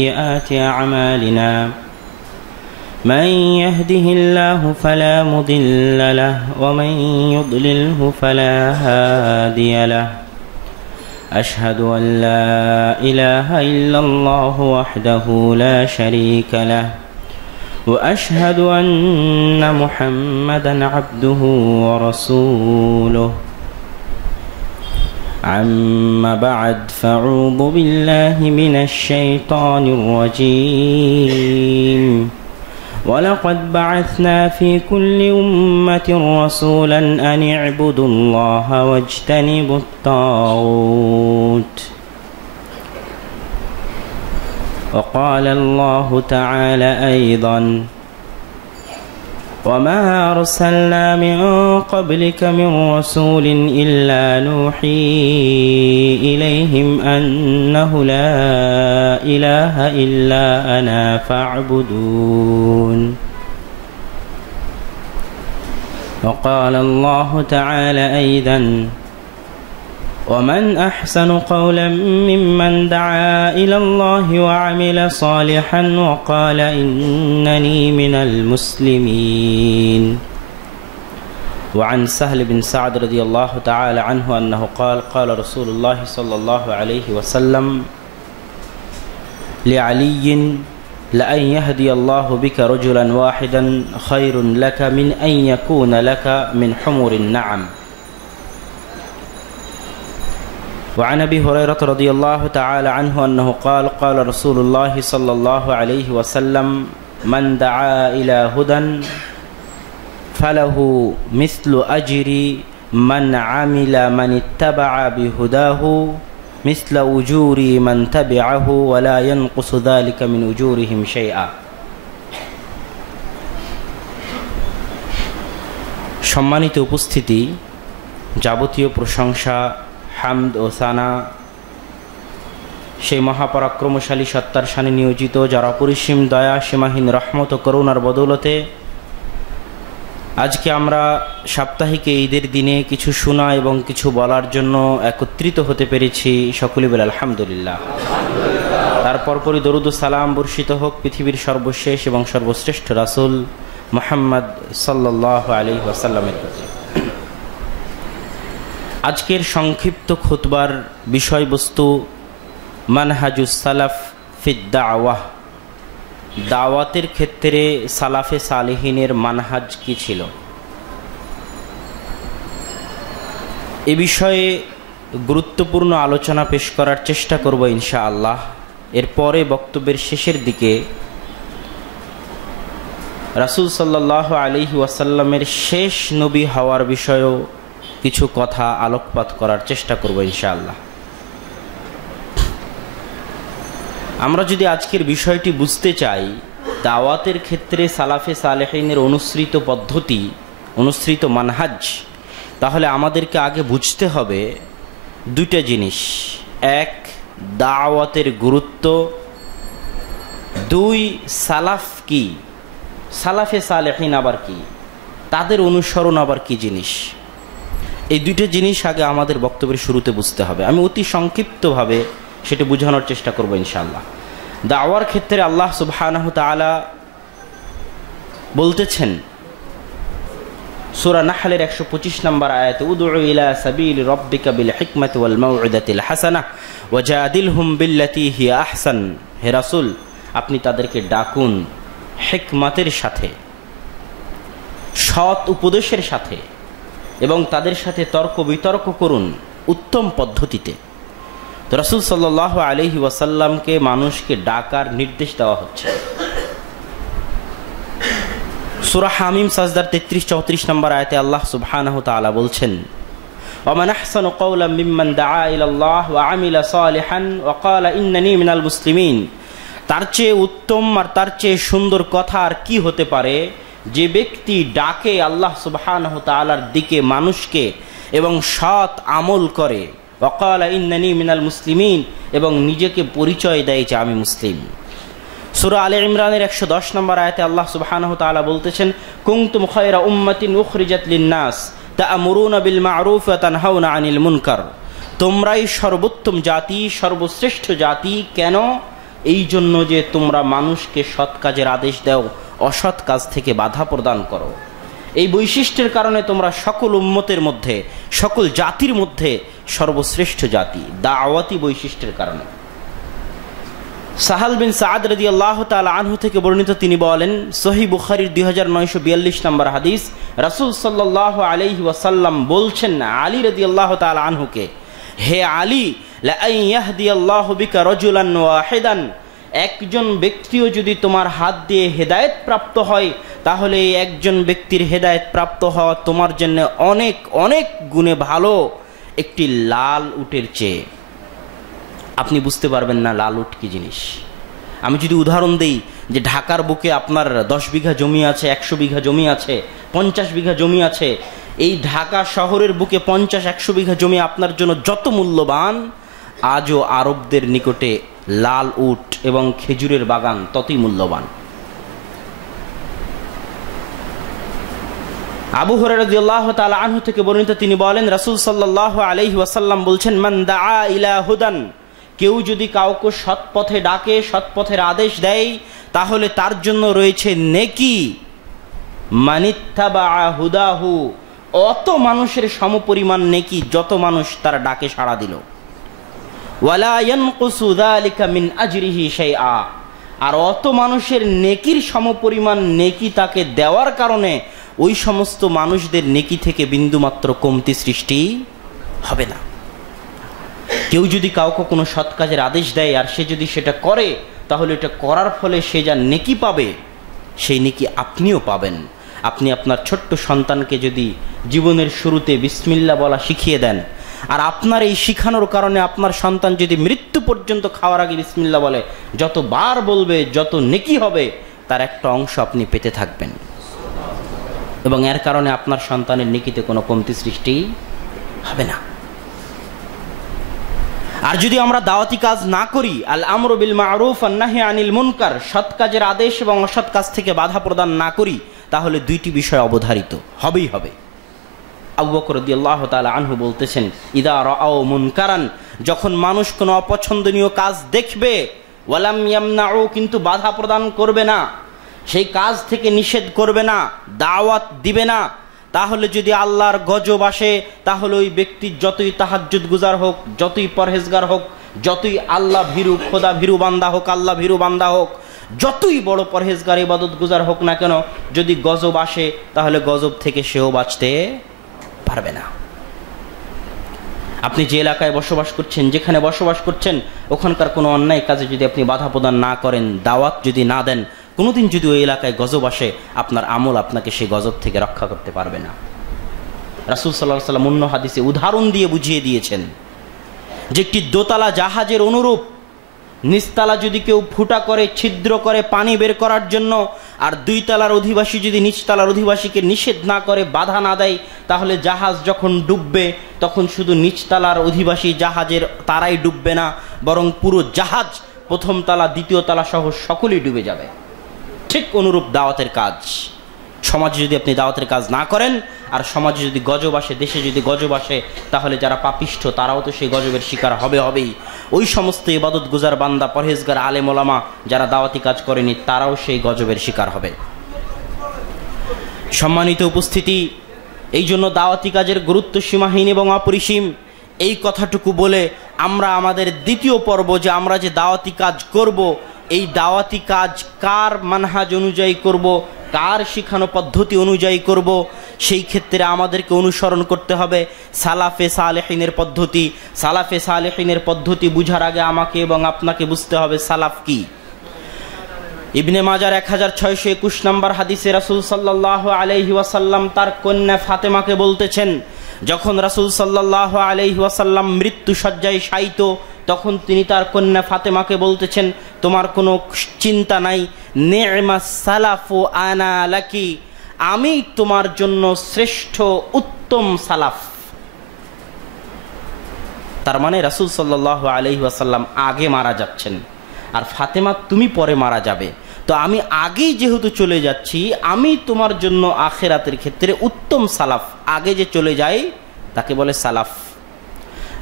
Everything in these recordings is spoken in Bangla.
سيئات أعمالنا من يهده الله فلا مضل له ومن يضلله فلا هادي له أشهد أن لا إله إلا الله وحده لا شريك له وأشهد أن محمدا عبده ورسوله أما بعد فأعوذ بالله من الشيطان الرجيم ولقد بعثنا في كل أمة رسولا أن اعبدوا الله واجتنبوا الطاغوت وقال الله تعالى أيضا وما أرسلنا من قبلك من رسول إلا نوحي إليهم أنه لا إله إلا أنا فاعبدون وقال الله تعالى أيضا ومن أحسن قولا ممن دعا إلى الله وعمل صالحا وقال إنني من المسلمين وعن سهل بن سعد رضي الله تعالى عنه أنه قال قال رسول الله صلى الله عليه وسلم لعلي لأن يهدي الله بك رجلا واحدا خير لك من أن يكون لك من حمر النعم وعن أبي هريرة رضي الله تعالى عنه أنه قال قال رسول الله صلى الله عليه وسلم من دعا إلى هدى فله مثل أجر من عمل من اتبع بهداه مثل أجور من تبعه ولا ينقص ذلك من أجورهم شيئا সম্মানিত উপস্থিতি, যাবতীয় প্রশংসা হামদ ও সানা সেই মহাপরাক্রমশালী সত্তার শানে নিয়োজিত, যার অপরিসীম দয়া, সীমাহীন রহমত ও করুণার বদৌলতে আজকে আমরা সাপ্তাহিক ঈদের দিনে কিছু শোনা এবং কিছু বলার জন্য একত্রিত হতে পেরেছি। সকলে বলে আলহামদুলিল্লাহ। তারপর পরই দরুদ ও সালাম বর্ষিত হোক পৃথিবীর সর্বশেষ এবং সর্বশ্রেষ্ঠ রাসূল মুহাম্মদ সাল্লাল্লাহু আলাইহি ওয়াসাল্লামের প্রতি। আজকের সংক্ষিপ্ত খুতবার বিষয়বস্তু মানহাজুস সালাফ ফিদ দাওয়াহ, দাওয়াতের ক্ষেত্রে সালাফে সালেহিনের মানহাজ কি ছিল। এ বিষয়ে গুরুত্বপূর্ণ আলোচনা পেশ করার চেষ্টা করব ইনশাআল্লাহ। এরপরে বক্তব্যের শেষের দিকে রাসূল সাল্লাল্লাহু আলাইহি ওয়াসাল্লামের শেষ নবী হওয়ার বিষয়েও কিছু কথা আলোকপাত করার চেষ্টা করব ইনশাআল্লাহ। আমরা যদি আজকের বিষয়টি বুঝতে চাই, দাওয়াতের ক্ষেত্রে সালাফে সালেহিনের অনুসৃত পদ্ধতি, অনুসৃত মানহাজ, তাহলে আমাদেরকে আগে বুঝতে হবে দুইটা জিনিস। এক, দাওয়াতের গুরুত্ব। দুই, সালাফ কি, সালাফে সালেহিন আবার কি, তাদের অনুসরণ আবার কি জিনিস। এই দুইটা জিনিস আগে আমাদের বক্তব্যের শুরুতে বুঝতে হবে। আমি অতি সংক্ষিপ্তভাবে সেটা বোঝানোর চেষ্টা করব ইনশাআল্লাহ। দাওয়ার ক্ষেত্রে আল্লাহ সুবহানাহু তাআলা বলতেছেন সূরা নাহলের 125 নম্বর আয়াতে, উদউ ইলা সাবিলি রাব্বিকা বিল হিকমাতি ওয়াল মাউইদাতিল হাসানাহ ওয়াজাদিলহুম বিল্লাতী হিয়া আহসান। হে রাসূল, আপনি তাদেরকে ডাকুন হিকমতের সাথে, সৎ উপদেশের সাথে, এবং তাদের সাথে তর্ক বিতর্ক করুন উত্তম পদ্ধতিতে। তো রাসূল সাল্লাল্লাহু আলাইহি ওয়াসাল্লামকে মানুষকে ডাকার নির্দেশ দেওয়া হচ্ছে। সূরা হামিম সাজদার 33-34 নম্বর আয়াতে আল্লাহ সুবহানাহু তাআলা বলছেন, ওয়া মান আহসানু কাওলাম মিম্মান দাআ ইলাল্লাহ ওয়া আমিলা সালিহান ওয়া ক্বালা ইন্নানী মিনাল মুসলিমিন। তার চেয়ে উত্তম আর তার চেয়ে সুন্দর কথা আর কি হতে পারে, যে ব্যক্তি ডাকে আল্লাহ সুবহানাহু তাআলার দিকে মানুষকে এবং সৎ আমল করে, ওয়াকালা ইন্নানী মিনাল মুসলিমিন, এবং নিজেকে পরিচয় দেয় যে আমি মুসলিম। সূরা আলে ইমরানের 110 নম্বর আয়াতে আল্লাহ সুবহানাহু তাআলা বলতেছেন, কুনতুম খায়রা উম্মাতিন উখরিজাত লিন-নাস তা'মুরুনা বিল মা'রুফ ওয়া তানহাউনা আনিল মুনকার। তোমরাই সর্বোত্তম জাতি, সর্বশ্রেষ্ঠ জাতি। কেন? এই জন্য যে তোমরা মানুষকে সৎ কাজের আদেশ দাও, অসৎ কাজ থেকে বাধা প্রদান করো। এই বৈশিষ্ট্যের কারণে তোমরা সকল উম্মতের মধ্যে, সকল জাতির মধ্যে সর্বশ্রেষ্ঠ জাতি, দাওয়াতি বৈশিষ্ট্যের কারণে। সাহাল বিন সাদ রাদিয়াল্লাহু তাআলা আনহু থেকে বর্ণিত, তিনি বলেন, সহিহ বুখারীর 2942 নম্বর হাদিস, রাসূল সাল্লাল্লাহু আলাইহি ওয়াসাল্লাম বলছেন আলী রাদিয়াল্লাহু তাআলা আনহুকে, হে আলী, লা আন ইয়াহদিয়াল্লাহু বিকা রাজুলান ওয়াহিদান, একজন ব্যক্তিও যদি তোমার হাত দিয়ে হেদায়েত প্রাপ্ত হয়, তাহলে একজন ব্যক্তির হেদায়েত প্রাপ্ত হওয়া তোমার জন্য অনেক অনেক গুণে ভালো একটি লাল উটের চেয়ে। আপনি বুঝতে পারবেন না লাল উট কি জিনিস। আমি যদি উদাহরণ দেই যে ঢাকার বুকে আপনার 10 বিঘা জমি আছে, 100 বিঘা জমি আছে, 50 বিঘা জমি আছে, এই ঢাকা শহরের বুকে 50-100 বিঘা জমি আপনার জন্য যত মূল্যবান, আজও আরবদের নিকটে লাল উট এবং খেজুরের বাগান ততই মূল্যবান। আবু হুরায়রা রাদিয়াল্লাহু তাআলা আনহু থেকে বর্ণিত, তিনি বলেন, রাসূল সাল্লাল্লাহু আলাইহি ওয়াসাল্লাম বলছেন, মান দাআ ইলা হুদান, কেউ যদি কাউকে সৎ পথে ডাকে, সৎ পথের আদেশ দেয়, তাহলে তার জন্য রয়েছে নেকি, মানিত্তাবা হুদাহু, অত মানুষের সমপরিমাণ নেকি যত মানুষ তার ডাকে সাড়া দিল। ওয়ালা ইয়ানকুসু যালিকা মিন আজরিহি শাইআ, আর অত মানুষের নেকির সমপরিমাণ নেকি তাকে দেওয়ার কারণে ওই সমস্ত মানুষদের নেকি থেকে বিন্দুমাত্র কমতি সৃষ্টি হবে না। কেউ যদি কাউকে কোনো সৎ কাজের আদেশ দেয় আর সে যদি সেটা করে, তাহলে এটা করার ফলে সে যা নেকি পাবে, সেই নেকি আপনিও পাবেন। আপনি আপনার ছোট্ট সন্তানকে যদি জীবনের শুরুতে বিসমিল্লাহ বলা শিখিয়ে দেন, আর আপনার এই শিখানোর কারণে আপনার সন্তান যদি মৃত্যু পর্যন্ত খাওয়ার আগে বিসমিল্লাহ বলে, যতবার বলবে যত নেকি হবে, তার একটা অংশ আপনি পেতে থাকবেন, এবং এর কারণে আপনার সন্তানের নেকিতে কোনো কমতি সৃষ্টি হবে না। আর যদি আমরা দাওয়াতি কাজ না করি, আল আমরু বিল মারুফ ওয়ান নাহি আনিল মুনকার, সৎ কাজের আদেশ এবং অসৎ কাজ থেকে বাধা প্রদান না করি, তাহলে দুইটি বিষয় অবধারিত হবেই হবে। আবু বকর রাদিয়াল্লাহু তাআলা আনহু বলতেছেন, ইদা রাআউ মুনকারান, যখন মানুষ কোনো অপছন্দনীয় কাজ দেখবে, ওয়ালাম ইয়ামনাউ, কিন্তু বাধা প্রদান করবে না, সেই কাজ থেকে নিষেধ করবে না, দাওয়াত দিবে না, তাহলে যদি আল্লাহর গজব আসে, তাহলে ওই ব্যক্তি যতই তাহাজ্জুদ গুজার হোক, যতই পরহেজগার হোক, যতই আল্লাহ ভীরু খোদা ভীরু বান্দা হোক, আল্লাহ ভীরু বান্দা হোক, যতই বড় পরহেজগার ইবাদত গুজার হোক না কেন, যদি গজব আসে, তাহলে গজব থেকে সেও বাঁচতে পারবে না। আপনি যে এলাকায় বসবাস করছেন, যেখানে বসবাস করছেন, ওখানকার কোনো অন্যায় কাজে যদি আপনি বাধা প্রদান না করেন, দাওয়াত যদি না দেন, কোনোদিন যদি ওই এলাকায় গজব আসে, আপনার আমল আপনাকে সেই গজব থেকে রক্ষা করতে পারবে না। রাসূল সাল্লাল্লাহু আলাইহি ওয়াসাল্লাম অন্য হাদিসে উদাহরণ দিয়ে বুঝিয়ে দিয়েছেন যে একটি দোতলা জাহাজের অনুরূপ, নিচতলা যদি কেউ ফুটা করে, ছিদ্র করে পানি বের করার জন্য, আর 2 তলার অধিবাসী যদি নিচতলার অধিবাসীকে নিষেধ না করে, বাধা না দেয়, তাহলে জাহাজ যখন ডুববে, তখন শুধু নিচতলার অধিবাসী জাহাজের তারাই ডুববে না, বরং পুরো জাহাজ, প্রথম তলা দ্বিতীয় তলা সহ সকলেই ডুবে যাবে। ঠিক অনুরূপ দাওয়াতের কাজ, সমাজে যদি আপনি দাওয়াতের কাজ না করেন, আর সমাজে যদি গজব আসে, দেশে যদি গজব আসে, তাহলে যারা পাপিষ্ঠ তারাও তো সেই গজবের শিকার হবেই। ওই সমস্ত ইবাদত গুজার বান্দা, পরহেজগার, আলেম ওলামা যারা দাওয়াতি কাজ করেনি, তারাও সেই গজবের শিকার হবে। সম্মানিত উপস্থিতি, এই জন্য দাওয়াতি কাজের গুরুত্ব সীমাহীন এবং অপরিসীম। এই কথাটুকু বলে আমরা আমাদের দ্বিতীয় পর্ব, যে আমরা যে দাওয়াতি কাজ করব, এই দাওয়াতি কাজ কার মানহাজ অনুযায়ী করব, কার শিখানো পদ্ধতি অনুযায়ী করব, সেই ক্ষেত্রে আমাদেরকে অনুসরণ করতে হবে সালাফে সালেহিনের পদ্ধতি। সালাফে সালেহিনের পদ্ধতি বুঝার আগে আমাকে এবং আপনাকে বুঝতে হবে সালাফ কি। ইবনে মাজার 1621 নম্বর হাদিসে রাসূল সাল্লাল্লাহু আলাইহি ওয়াসাল্লাম তার কন্যা ফাতেমাকে বলতেছেন, যখন রাসূল সাল্লাল্লাহু আলাইহি ওয়াসাল্লাম মৃত্যু শয্যায় শায়িত, তখন তিনি তার কন্যা ফাতেমাকে বলতেছেন, তোমার কোনো চিন্তা নাই, নি'মাস সালাফু আনা লাকি, আমি তোমার জন্য শ্রেষ্ঠ উত্তম সালাফ। তার মানে রাসূল সাল্লাল্লাহু আলাইহি ওয়াসাল্লাম আগে মারা যাচ্ছেন, আর ফাতেমা তুমি পরে মারা যাবে, তো আমি আগেই যেহেতু চলে যাচ্ছি, আমি তোমার জন্য আখিরাতের ক্ষেত্রে উত্তম সালাফ। আগে যে চলে যায় তাকে বলে সালাফ।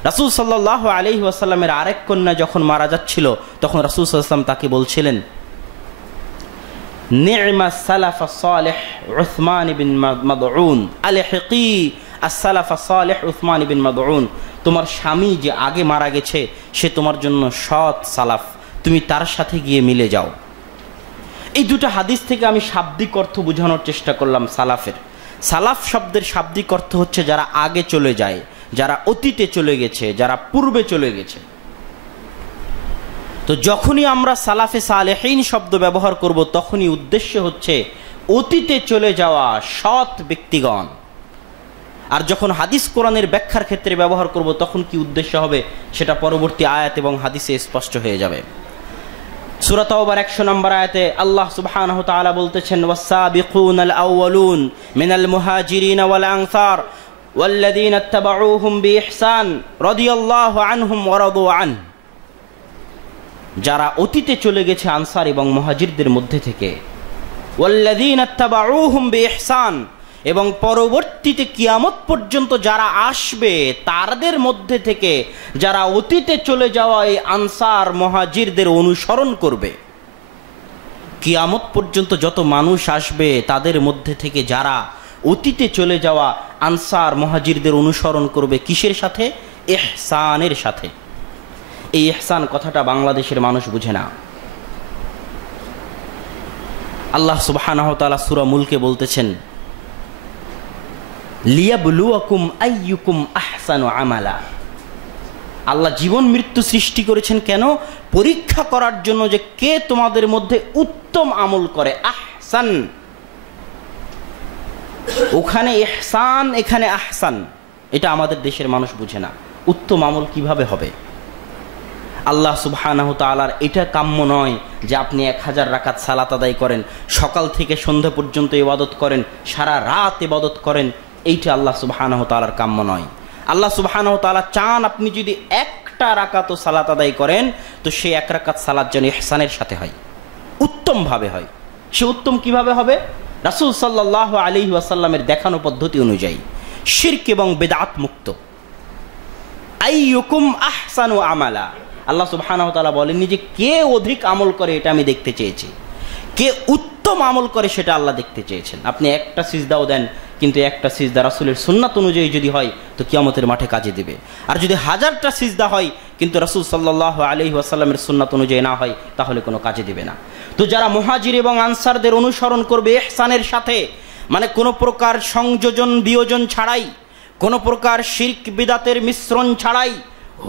রাসূল সাল্লাল্লাহু আলাইহি ওয়াসাল্লামের আরেক কন্যা যখন মারা যাচ্ছিল তখন রাসূল সাল্লাল্লাহু আলাইহি ওয়াসাল্লাম তাকে বলছিলেন, নি'মাস সালাফ সালেহ উসমান বিন মাদউন আলহিকি as-সালাফ সালেহ উসমান বিন মাদউন, তোমার স্বামী যে আগে মারা গেছে সে তোমার জন্য সৎ সালাফ, তুমি তার সাথে গিয়ে মিলে যাও। এই দুটো হাদিস থেকে আমি শাব্দিক অর্থ বোঝানোর চেষ্টা করলাম সালাফের। সালাফ শব্দের শাব্দিক অর্থ হচ্ছে যারা আগে চলে যায়, যারা অতীতে চলে গেছে, যারা পূর্বে চলে গেছে। তো যখনই আমরা সালাফে সালেহীন শব্দ ব্যবহার করব তখনই উদ্দেশ্য হচ্ছে অতীতে চলে যাওয়া সৎ ব্যক্তিগণ। আর যখন হাদিস কোরআনের ব্যাখ্যার ক্ষেত্রে ব্যবহার করব তখন কি উদ্দেশ্য হবে সেটা পরবর্তী আয়াত এবং হাদিসে স্পষ্ট হয়ে যাবে। সূরা তাওবার 100 নম্বর আয়াতে আল্লাহ সুবহানাহু ওয়া তাআলা বলতেছেন, ওয়াস-সাবিকুনাল আউয়ালুন মিনাল মুহাজিরিন ওয়াল আনসার ওয়াল্লাযীনা ইত্তাবাউহুম বিইহসান রাদিয়াল্লাহু আনহুম ওয়া রাদু আন। যারা অতীতে চলে গেছে আনসার এবং মুহাজিরদের মধ্যে থেকে, ওয়াল্লাযীনা ইত্তাবাউহুম বিইহসান, এবং পরবর্তীতে কিয়ামত পর্যন্ত যারা আসবে তাদের মধ্যে থেকে যারা অতীতে চলে যাওয়া এই আনসার মুহাজিরদের অনুসরণ করবে। কিয়ামত পর্যন্ত যত মানুষ আসবে তাদের মধ্যে থেকে যারা অতীতে চলে যাওয়া আনসার মুহাজিরদের অনুসরণ করবে, কিসের সাথে? ইহসানের সাথে। এই ইহসান কথাটা বাংলাদেশের মানুষ বুঝে না। আল্লাহ সুবহানাহু ওয়া তাআলা সূরা মুলকে বলতেছেন, লিয়াবলুয়াকুম আইয়ুকুম আহসানু আমালা। আল্লাহ জীবন মৃত্যু সৃষ্টি করেছেন কেন? পরীক্ষা করার জন্য যে কে তোমাদের মধ্যে উত্তম আমল করে। আহসান, ওখানে ইহসান, এখানে আহসান। এটা আমাদের দেশের মানুষ বুঝে না। উত্তম আমল কিভাবে হবে? আল্লাহ সুবহানাহু তাআলার এটা কাম্য নয় যে আপনি 1000 রাকাত সালাত আদায় করেন, সকাল থেকে সন্ধ্যা পর্যন্ত ইবাদত করেন, সারা রাত ইবাদত করেন। এইটা আল্লাহ সুবহানাহু তাআলার কাম্য নয়। আল্লাহ সুবহানাহু তাআলা চান আপনি যদি একটা রাকাতও সালাত আদায় করেন তো সেই 1 রাকাত সালাত যেন ইহসানের সাথে হয়, উত্তমভাবে হয়। সে উত্তম কিভাবে হবে? রাসূল সাল্লাল্লাহু আলাইহি ওয়াসাল্লামের দেখানো পদ্ধতি অনুযায়ী, শিরক এবং বিদআত মুক্ত। আইয়ুকুম আহসানু আমালা। আল্লাহ সুবহানাহু ওয়া তাআলা বলেননি যে কে অধিক আমল করে এটা আমি দেখতে চেয়েছি, কে উত্তম আমল করে সেটা আল্লাহ দেখতে চেয়েছেন। আপনি একটা সিজদাও দেন কিন্তু একটা সিজদা রাসূলের সুন্নাত অনুযায়ী যদি হয় তো কিয়ামতের মাঠে কাজে দিবে। আর যদি 1000টা সিজদা হয় কিন্তু রাসূল সাল্লাল্লাহু আলাইহি ওয়াসাল্লামের সুন্নাত অনুযায়ী না হয় তাহলে কোনো কাজে দিবে না। তো যারা মুহাজির এবং আনসারদের অনুসরণ করবে ইহসানের সাথে, মানে কোনো প্রকার সংযোজন বিয়োজন ছাড়াই, কোনো প্রকার শিরক বিদআতের মিশ্রণ ছাড়াই,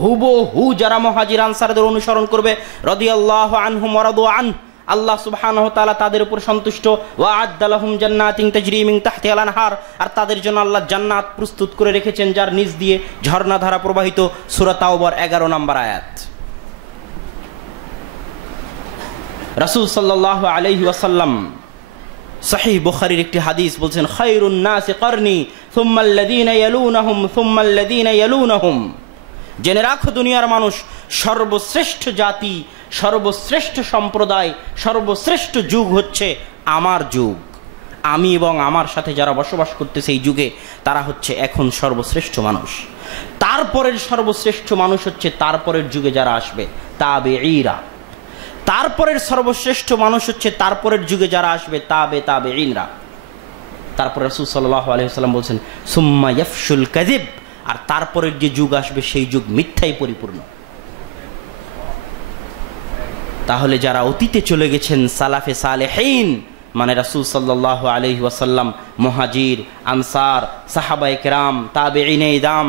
হুবহু যারা মুহাজির আনসারদের অনুসরণ করবে, রাদিয়াল্লাহু আনহুম ওয়া রাদু আন, আল্লাহ সুবহানাহু ওয়া তাআলা তাদের উপর সন্তুষ্ট। ওয়া আ'আদ্দা লাহুম জান্নাতিন তাজরি মিন তাহতিহাল আনহার, আর তাদের জন্য আল্লাহ জান্নাত প্রস্তুত করে রেখেছেন যার নিচ দিয়ে ঝর্ণাধারা প্রবাহিত। সূরা তাওবার 11 নম্বর আয়াত। রাসূল সাল্লাল্লাহু আলাইহি ওয়াসাল্লাম সহিহ বুখারীর একটি হাদিস বলছেন, খায়রুন নাসি করনি সুম্মা আল্লাযীনা ইয়ালুনাহুম সুম্মা আল্লাযীনা ইয়ালুনাহুম। জেনে রাখো দুনিয়ার মানুষ, সর্বশ্রেষ্ঠ জাতি, সর্বশ্রেষ্ঠ সম্প্রদায়, সর্বশ্রেষ্ঠ যুগ হচ্ছে আমার যুগ। আমি এবং আমার সাথে যারা বসবাস করতেছে এই যুগে তারা হচ্ছে এখন সর্বশ্রেষ্ঠ মানুষ। তারপরের সর্বশ্রেষ্ঠ মানুষ হচ্ছে তারপরের যুগে যারা আসবে, তাবেঈরা। তারপরের সর্বশ্রেষ্ঠ মানুষ হচ্ছে তারপরের যুগে যারা আসবে, তাবেঈনরা। তারপর রাসূল সাল্লাল্লাহু আলাইহি ওয়াসাল্লাম বলছেন, সুম্মা ইয়াফশুল কাযিব, আর তারপরের যে যুগ আসবে সেই যুগ মিথ্যায় পরিপূর্ণ। তাহলে যারা অতীতে চলে গেছেন সালাফে সালেহীন, মানে রাসূল সাল্লাল্লাহু আলাইহি ওয়াসাল্লাম, মুহাজির, আনসার, সাহাবায়ে কেরাম, তাবেঈনে ইদাম,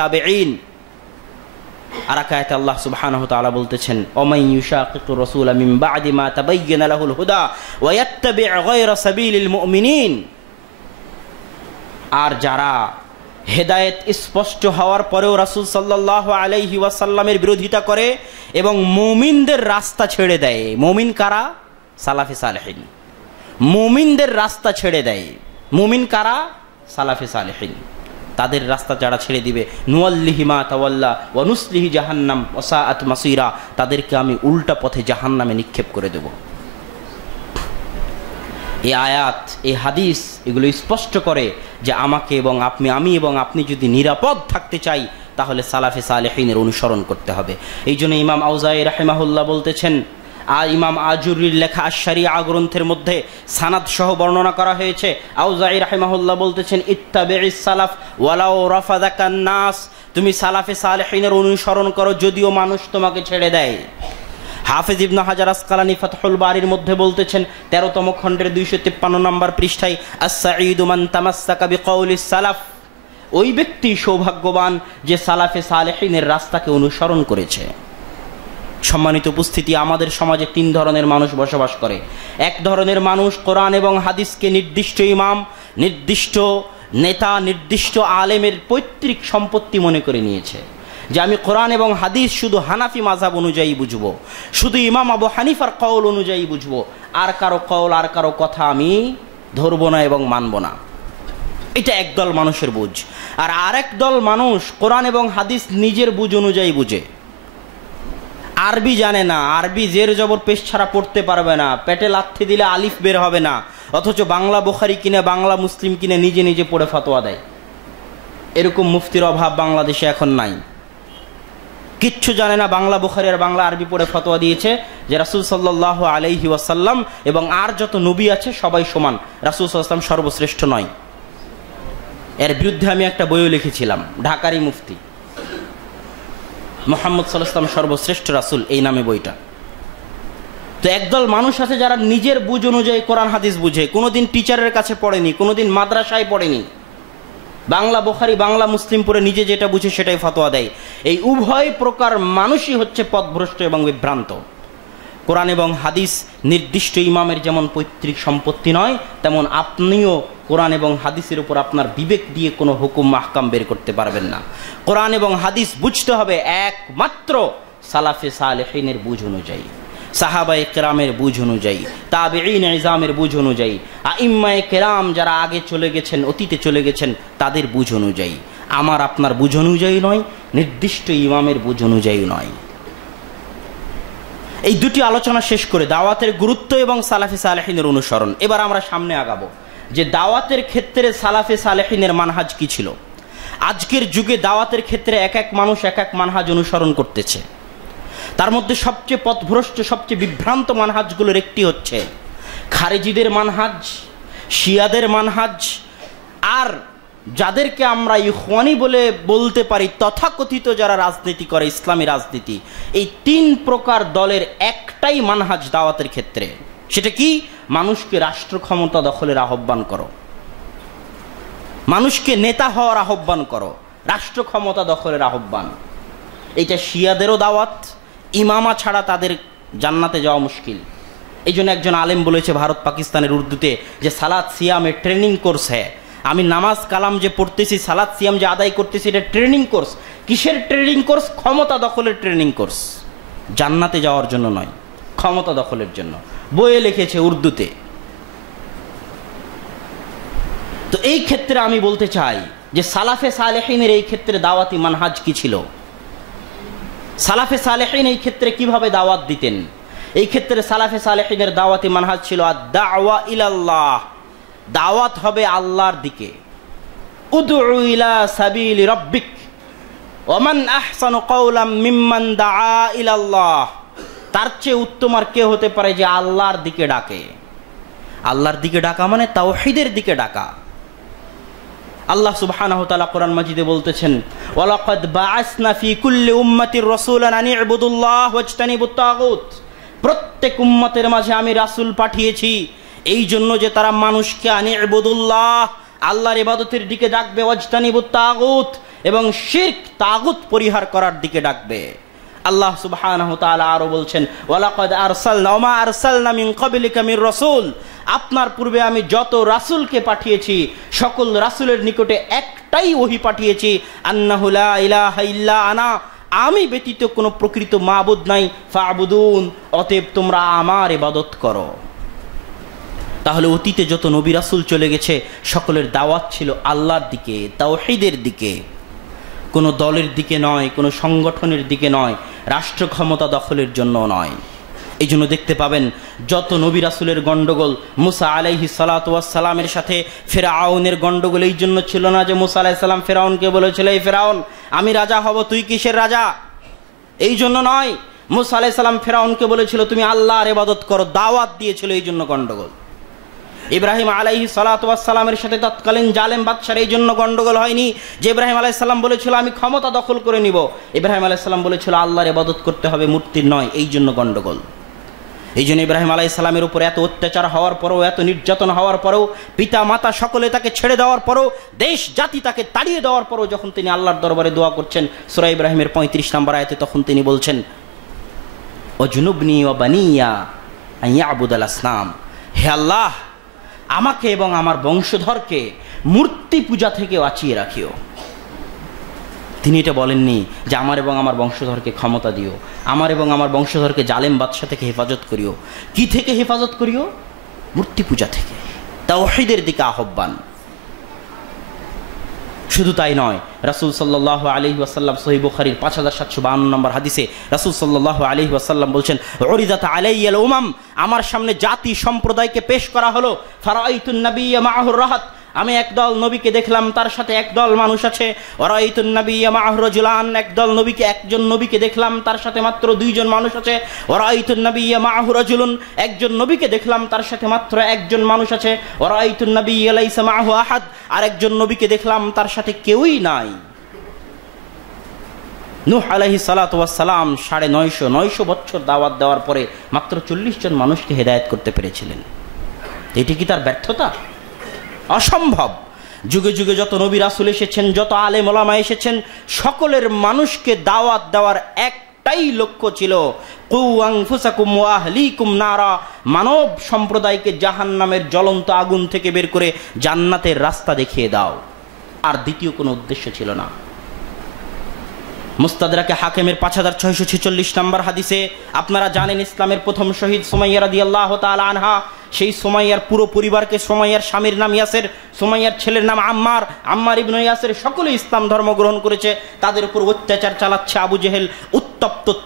তাবেঈন। আর আয়াতে আল্লাহ সুবহানাহু ওয়া তাআলা বলতেছেন, ওমান ইউশাকিকুর রাসূলা মিন বা'দি মা তাবায়্যানা লাহুল হুদা ওয়া ইয়াত্তাবি' গায়রা সাবিলিল মুমিনিন। আর যারা হেদায়েত স্পষ্ট হওয়ার পরেও রাসূল সাল্লাল্লাহু আলাইহি ওয়াসাল্লামের বিরোধিতা করে এবং মুমিনদের রাস্তা ছেড়ে দেয়। মুমিন কারা? সালাফে সালেহীন। মুমিনদের রাস্তা ছেড়ে দেয়। মুমিন কারা? সালাফে সালেহীন। তাদের রাস্তা যারা ছেড়ে দিবে, নুয়াল্লিহি মা তাওয়াল্লা ওয়া নুসলিহি জাহান্নাম ওয়া সাআত মাসীরা, তাদেরকে আমি উল্টা পথে জাহান্নামে নিক্ষেপ করে দেব। এই আয়াত, এই হাদিস এগুলো স্পষ্ট করে যে আমাকে এবং আমি এবং আপনি যদি নিরাপদ থাকতে চাই তাহলে সালাফে সালেহিনের অনুসরণ করতে হবে। এই জন্য ইমাম আউজাঈ রাহিমাহুল্লাহ বলতেছেন, ইমাম আজুরির লেখা আশ-শারিআ গ্রন্থের মধ্যে সানাদ সহ বর্ণনা করা হয়েছে। আউজাঈ রাহিমাহুল্লাহ বলতেছেন, ইত্তাবিইস সালাফ ওয়ালাউ রাফাদাকান নাস, তুমি সালাফে সালেহিনের অনুসরণ করো যদিও মানুষ তোমাকে ছেড়ে দেয়। হাফেজ ইবনে হাজার আসকালানী ফাতহুল বারির মধ্যে বলতেছেন 13তম খণ্ডের 253 নম্বর পৃষ্ঠায়, আস-সাঈদু মান তামাসসাকা বিকাউলিস সালাফ, ওই ব্যক্তি সৌভাগ্যবান যে সালাফে সালেহিনের রাস্তাকে অনুসরণ করেছে। সম্মানিত উপস্থিতি, আমাদের সমাজে 3 ধরনের মানুষ বসবাস করে। এক ধরনের মানুষ কোরআন এবং হাদিসকে নির্দিষ্ট ইমাম, নির্দিষ্ট নেতা, নির্দিষ্ট আলেমের পৈতৃক সম্পত্তি মনে করে নিয়েছে, যে আমি কোরআন এবং হাদিস শুধু হানাফি মাযহাব অনুযায়ী বুঝবো, শুধু ইমাম আবু হানিফার কওল অনুযায়ী বুঝবো, আর কারো কওল আর কারো কথা আমি ধরবো না এবং মানব না। এটা একদল মানুষের বুঝ। আর আরেক দল মানুষ কোরআন এবং হাদিস নিজের বুঝ অনুযায়ী বুঝে, আরবি জানে না, আরবি জের জবর পেশ ছাড়া পড়তে পারবে না, পেটে লাথি দিলে আলিফ বের হবে না, অথচ বাংলা বুখারী কিনে বাংলা মুসলিম কিনে নিজে নিজে পড়ে ফতোয়া দেয়। এরকম মুফতির অভাব বাংলাদেশে এখন নাই। কিচ্ছু জানে না, বাংলা বুখারী আর বাংলা আরবি পড়ে ফতোয়া দিয়েছে যে রাসূল সাল্লাল্লাহু আলাইহি ওয়াসাল্লাম এবং আর যত নবী আছে সবাই সমান, রাসূল সাল্লাল্লাহু আলাইহি ওয়াসাল্লাম সর্বশ্রেষ্ঠ নয়। এর বিরুদ্ধে আমি একটা বইও লিখেছিলাম, ঢাকারই মুফতি, মুহাম্মদ সাল্লাল্লাহু আলাইহি ওয়াসাল্লাম সর্বশ্রেষ্ঠ রাসূল, এই নামে বইটা। তো একদল মানুষ আছে যারা নিজের বুঝ অনুযায়ী কোরআন হাদিস বুঝে, কোনোদিন টিচারের কাছে পড়েনি, কোনোদিন মাদ্রাসায় পড়েনি, বাংলা বুখারী বাংলা মুসলিম পড়ে নিজে যেটা বুঝে সেটাই ফতোয়া দেয়। এই উভয় প্রকার মানুষই হচ্ছে পথভ্রষ্ট এবং বিভ্রান্ত। কোরআন এবং হাদিস নির্দিষ্ট ইমামের যেমন পৈতৃক সম্পত্তি নয়, তেমন আপনিও কোরআন এবং হাদিসের উপর আপনার বিবেক দিয়ে কোনো হুকুম মাহকাম বের করতে পারবেন না। কোরআন এবং হাদিস বুঝতে হবে একমাত্র সালাফে সালেহিনের বুঝ অনুযায়ী, সাহাবায়ে কেরামের বুঝ অনুযায়ী, তাবেঈন ইজামের বুঝ অনুযায়ী, আইম্মায়ে কেরাম যারা আগে চলে গেছেন, অতীতে চলে গেছেন, তাদের বুঝ অনুযায়ী। আমার আপনার বুঝ অনুযায়ী নয়, নির্দিষ্ট ইমামের বুঝ অনুযায়ী নয়। এই দুটি আলোচনা শেষ করে দাওয়াতের গুরুত্ব এবং সালাফে সালেহিনের অনুসরণ, এবার আমরা সামনে আগাবো যে দাওয়াতের ক্ষেত্রে সালাফে সালেহিনের মানহাজ কি ছিল। আজকের যুগে দাওয়াতের ক্ষেত্রে এক এক মানুষ এক এক মানহাজ অনুসরণ করতেছে। তার মধ্যে সবচেয়ে পথভ্রষ্ট, সবচেয়ে বিভ্রান্ত মানহাজগুলোর একটি হচ্ছে খারেজিদের মানহাজ, শিয়াদের মানহাজ, আর যাদেরকে আমরা ইখওয়ানি বলে বলতে পারি, তথাকথিত যারা রাজনীতি করে, ইসলামী রাজনীতি। এই 3 প্রকার দলের একটাই মানহাজ দাওয়াতের ক্ষেত্রে, সেটা কি? মানুষকে রাষ্ট্র ক্ষমতা দখলের আহ্বান করো, মানুষকে নেতা হওয়ার আহ্বান করো, রাষ্ট্র ক্ষমতা দখলের আহ্বান। এটা শিয়াদেরও দাওয়াত, ইমামা ছাড়া তাদের জান্নাতে যাওয়া মুশকিল। এই জন্য একজন আলেম বলেছে ভারত পাকিস্তানের উর্দুতে যে সালাত সিয়ামের ট্রেনিং কোর্স হ্যাঁ, আমি নামাজ কালাম যে পড়তেছি, সালাত সিয়াম যে আদায় করতেছি, এটা ট্রেনিং কোর্স। কিসের ট্রেনিং কোর্স? ক্ষমতা দখলের ট্রেনিং কোর্স, জান্নাতে যাওয়ার জন্য নয়, ক্ষমতা দখলের জন্য। বইয়ে লিখেছে উর্দুতে। তো এই ক্ষেত্রে আমি বলতে চাই যে সালাফে সালেহিনের এই ক্ষেত্রে দাওয়াতি মানহাজ কি ছিল, সালাফে সালেহিন এই ক্ষেত্রে কিভাবে দাওয়াত দিতেন। এই ক্ষেত্রে সালাফে সালেহিনের দাওয়াতি মানহাজ ছিল আদ-দাওয়া ইলাল্লাহ, দাওয়াত হবে আল্লাহর দিকে। উদউ ইলা সাবিলি রাব্বিক ওয়া মান আহসানু কাওলাম মিম্মান দাআ ইলাল্লাহ, তার চেয়ে উত্তম আর কে হতে পারে যে আল্লাহর দিকে ডাকে। আল্লাহর দিকে ডাকা মানে তাওহীদের দিকে ডাকা। আল্লাহ সুবহানাহু ওয়া তাআলা কোরআন মাজিদে বলতেছেন, ওয়ালাকাদ বাআসনা ফি কুল্লি উম্মাতির রাসূলান আন ইবুদুল্লাহ ওয়াজতানিবুত তাগুত, প্রত্যেক উম্মতের মাঝে আমি রাসূল পাঠিয়েছি এই জন্য যে তারা মানুষকে আন ইবুদুল্লাহ, আল্লাহর ইবাদতের দিকে ডাকবে, ওয়াজতানিবুত তাগুত, এবং শিরক তাগুত পরিহার করার দিকে ডাকবে। আল্লাহ সুবহানাহু ওয়া তাআলা আরো বলছেন, ওয়ালাকাদ আরসালনা ওয়া মা আরসালনা মিন ক্বাবলিকা মির রাসূল, আপনার পূর্বে আমি যত রাসূলকে পাঠিয়েছি সকল রাসূলের নিকটে একটাই ওহী পাঠিয়েছি, আন্নাহু লা ইলাহা ইল্লা আনা, আমি ব্যতীত কোনো প্রকৃত মাবুদ নাই, ফা'বুদুন, অতএব তোমরা আমার ইবাদত করো। তাহলে অতীতে যত নবী রাসূল চলে গেছে সকলের দাওয়াত ছিল আল্লাহর দিকে, তাওহীদের দিকে, কোনো দলের দিকে নয়, কোনো সংগঠনের দিকে নয়, রাষ্ট্র ক্ষমতা দখলের জন্য নয়। এই জন্য দেখতে পাবেন যত নবী রাসূলের গন্ডগোল, মুসা আলাইহিস সালাতু ওয়াস সালামের সাথে ফিরআউনের গন্ডগোল এই জন্য ছিল না যে মুসা আলাইহিস সালাম ফিরআউনকে বলেছিল, এই ফিরআউন আমি রাজা হব, তুই কিসের রাজা, এই জন্য নয়। মুসা আলাইহিস সালাম ফিরআউনকে বলেছিল তুমি আল্লাহর ইবাদত করো, দাওয়াত দিয়েছিল, এই জন্য গন্ডগোল। ইব্রাহিম আলাইহিস সালাতু ওয়াস সালামের সাথে তৎকালীন জালেম বাদশার এই জন্য গন্ডগোল হয়নি যে ইব্রাহিম আলাইহিস সালাম বলেছিল আমি ক্ষমতা দখল করে নিব। ইব্রাহিম আলাইহিস সালাম বলেছিল আল্লাহর ইবাদত করতে হবে, মূর্তির নয়, এই জন্য গন্ডগোল। এই জন্য ইব্রাহিম আলাইহিস সালামের উপর এত অত্যাচার হওয়ার পরেও, এত নির্যাতন হওয়ার পরেও, পিতা মাতা সকলে তাকে ছেড়ে দেওয়ার পরেও, দেশ জাতি তাকে তাড়িয়ে দেওয়ার পরেও যখন তিনি আল্লাহর দরবারে দোয়া করছেন সূরা ইব্রাহিমের 35 নম্বর আয়াতে, তখন তিনি বলছেন ওয়াজনুবনি ওয়া বানিয়া আন ইয়াবুদাল আসনাম, হে আল্লাহ আমাকে এবং আমার বংশধরকে মূর্তি পূজা থেকে বাঁচিয়ে রাখিও। তিনি এটা বলেননি যে আমার এবং আমার বংশধরকে ক্ষমতা দিও, আমার এবং আমার বংশধরকে জালেম বাদশা থেকে হেফাজত করিও। কি থেকে হেফাজত করিও? মূর্তি পূজা থেকে, তাওহীদের দিকে আহ্বান। শুধু তাই নয়, রাসূল সাল্লাল্লাহু আলাইহি ওয়াসাল্লাম সহিহ বুখারীর 5752 নম্বর হাদিসে রাসূল সাল্লাল্লাহু আলাইহি ওয়াসাল্লাম বলছেন উরিদাত আলাইয়াল উমাম, আমার সামনে জাতি সম্প্রদায়কে পেশ করা হলো, ফারাআইতুন নাবিয়্যা মাআহুর রাহাত, আমি একদল নবীকে দেখলাম তার সাথে একদল মানুষ আছে, ওয়ারাইতুন নাবিয়্যা মাআহু রাজুলান, একজন নবীকে দেখলাম তার সাথে মাত্র 2 জন মানুষ আছে, ওয়ারাইতুন নাবিয়্যা মাআহু রাজুলুন, একজন নবীকে দেখলাম তার সাথে মাত্র 1 জন মানুষ আছে, ওয়ারাইতুন নাবিয়্যা লাইসা মাআহু আহাদ, আর একজন নবীকে দেখলাম তার সাথে কেউই নাই। নূহ আলাইহিস সালাতু ওয়াস সালাম 950 বছর দাওয়াত দেওয়ার পরে মাত্র 40 জন মানুষকে হেদায়েত করতে পেরেছিলেন। এটি কি তার ব্যর্থতা? অসম্ভব। যুগে যুগে যত নবী রাসূল এসেছেন, যত আলেম ওলামা এসেছেন, সকলের মানুষকে দাওয়াত দেওয়ার একটাই লক্ষ্য ছিল, কু আনফুসাকুম ওয়া আহলিকুম নারা, মানব সম্প্রদায়কে জাহান্নামের জ্বলন্ত আগুন থেকে বের করে জান্নাতের রাস্তা দেখিয়ে দাও। আর দ্বিতীয় কোনো উদ্দেশ্য ছিল না। মুস্তাদরাকে হাকিমের 5646 নম্বর হাদিসে আপনারা জানেন ইসলামের প্রথম শহীদ সুমাইয়া রাদিয়াল্লাহু তাআলা আনহা, সেই সুমাইয়ার পুরো পরিবারকে, সুমাইয়ার স্বামীর নাম ইয়াসের, সুমাইয়ার ছেলের নাম আম্মার, আম্মার ইবনে ইয়াসের, সকলে ইসলাম ধর্ম গ্রহণ করেছে। তাদের উপর অত্যাচার চালাচ্ছে আবু জেহেল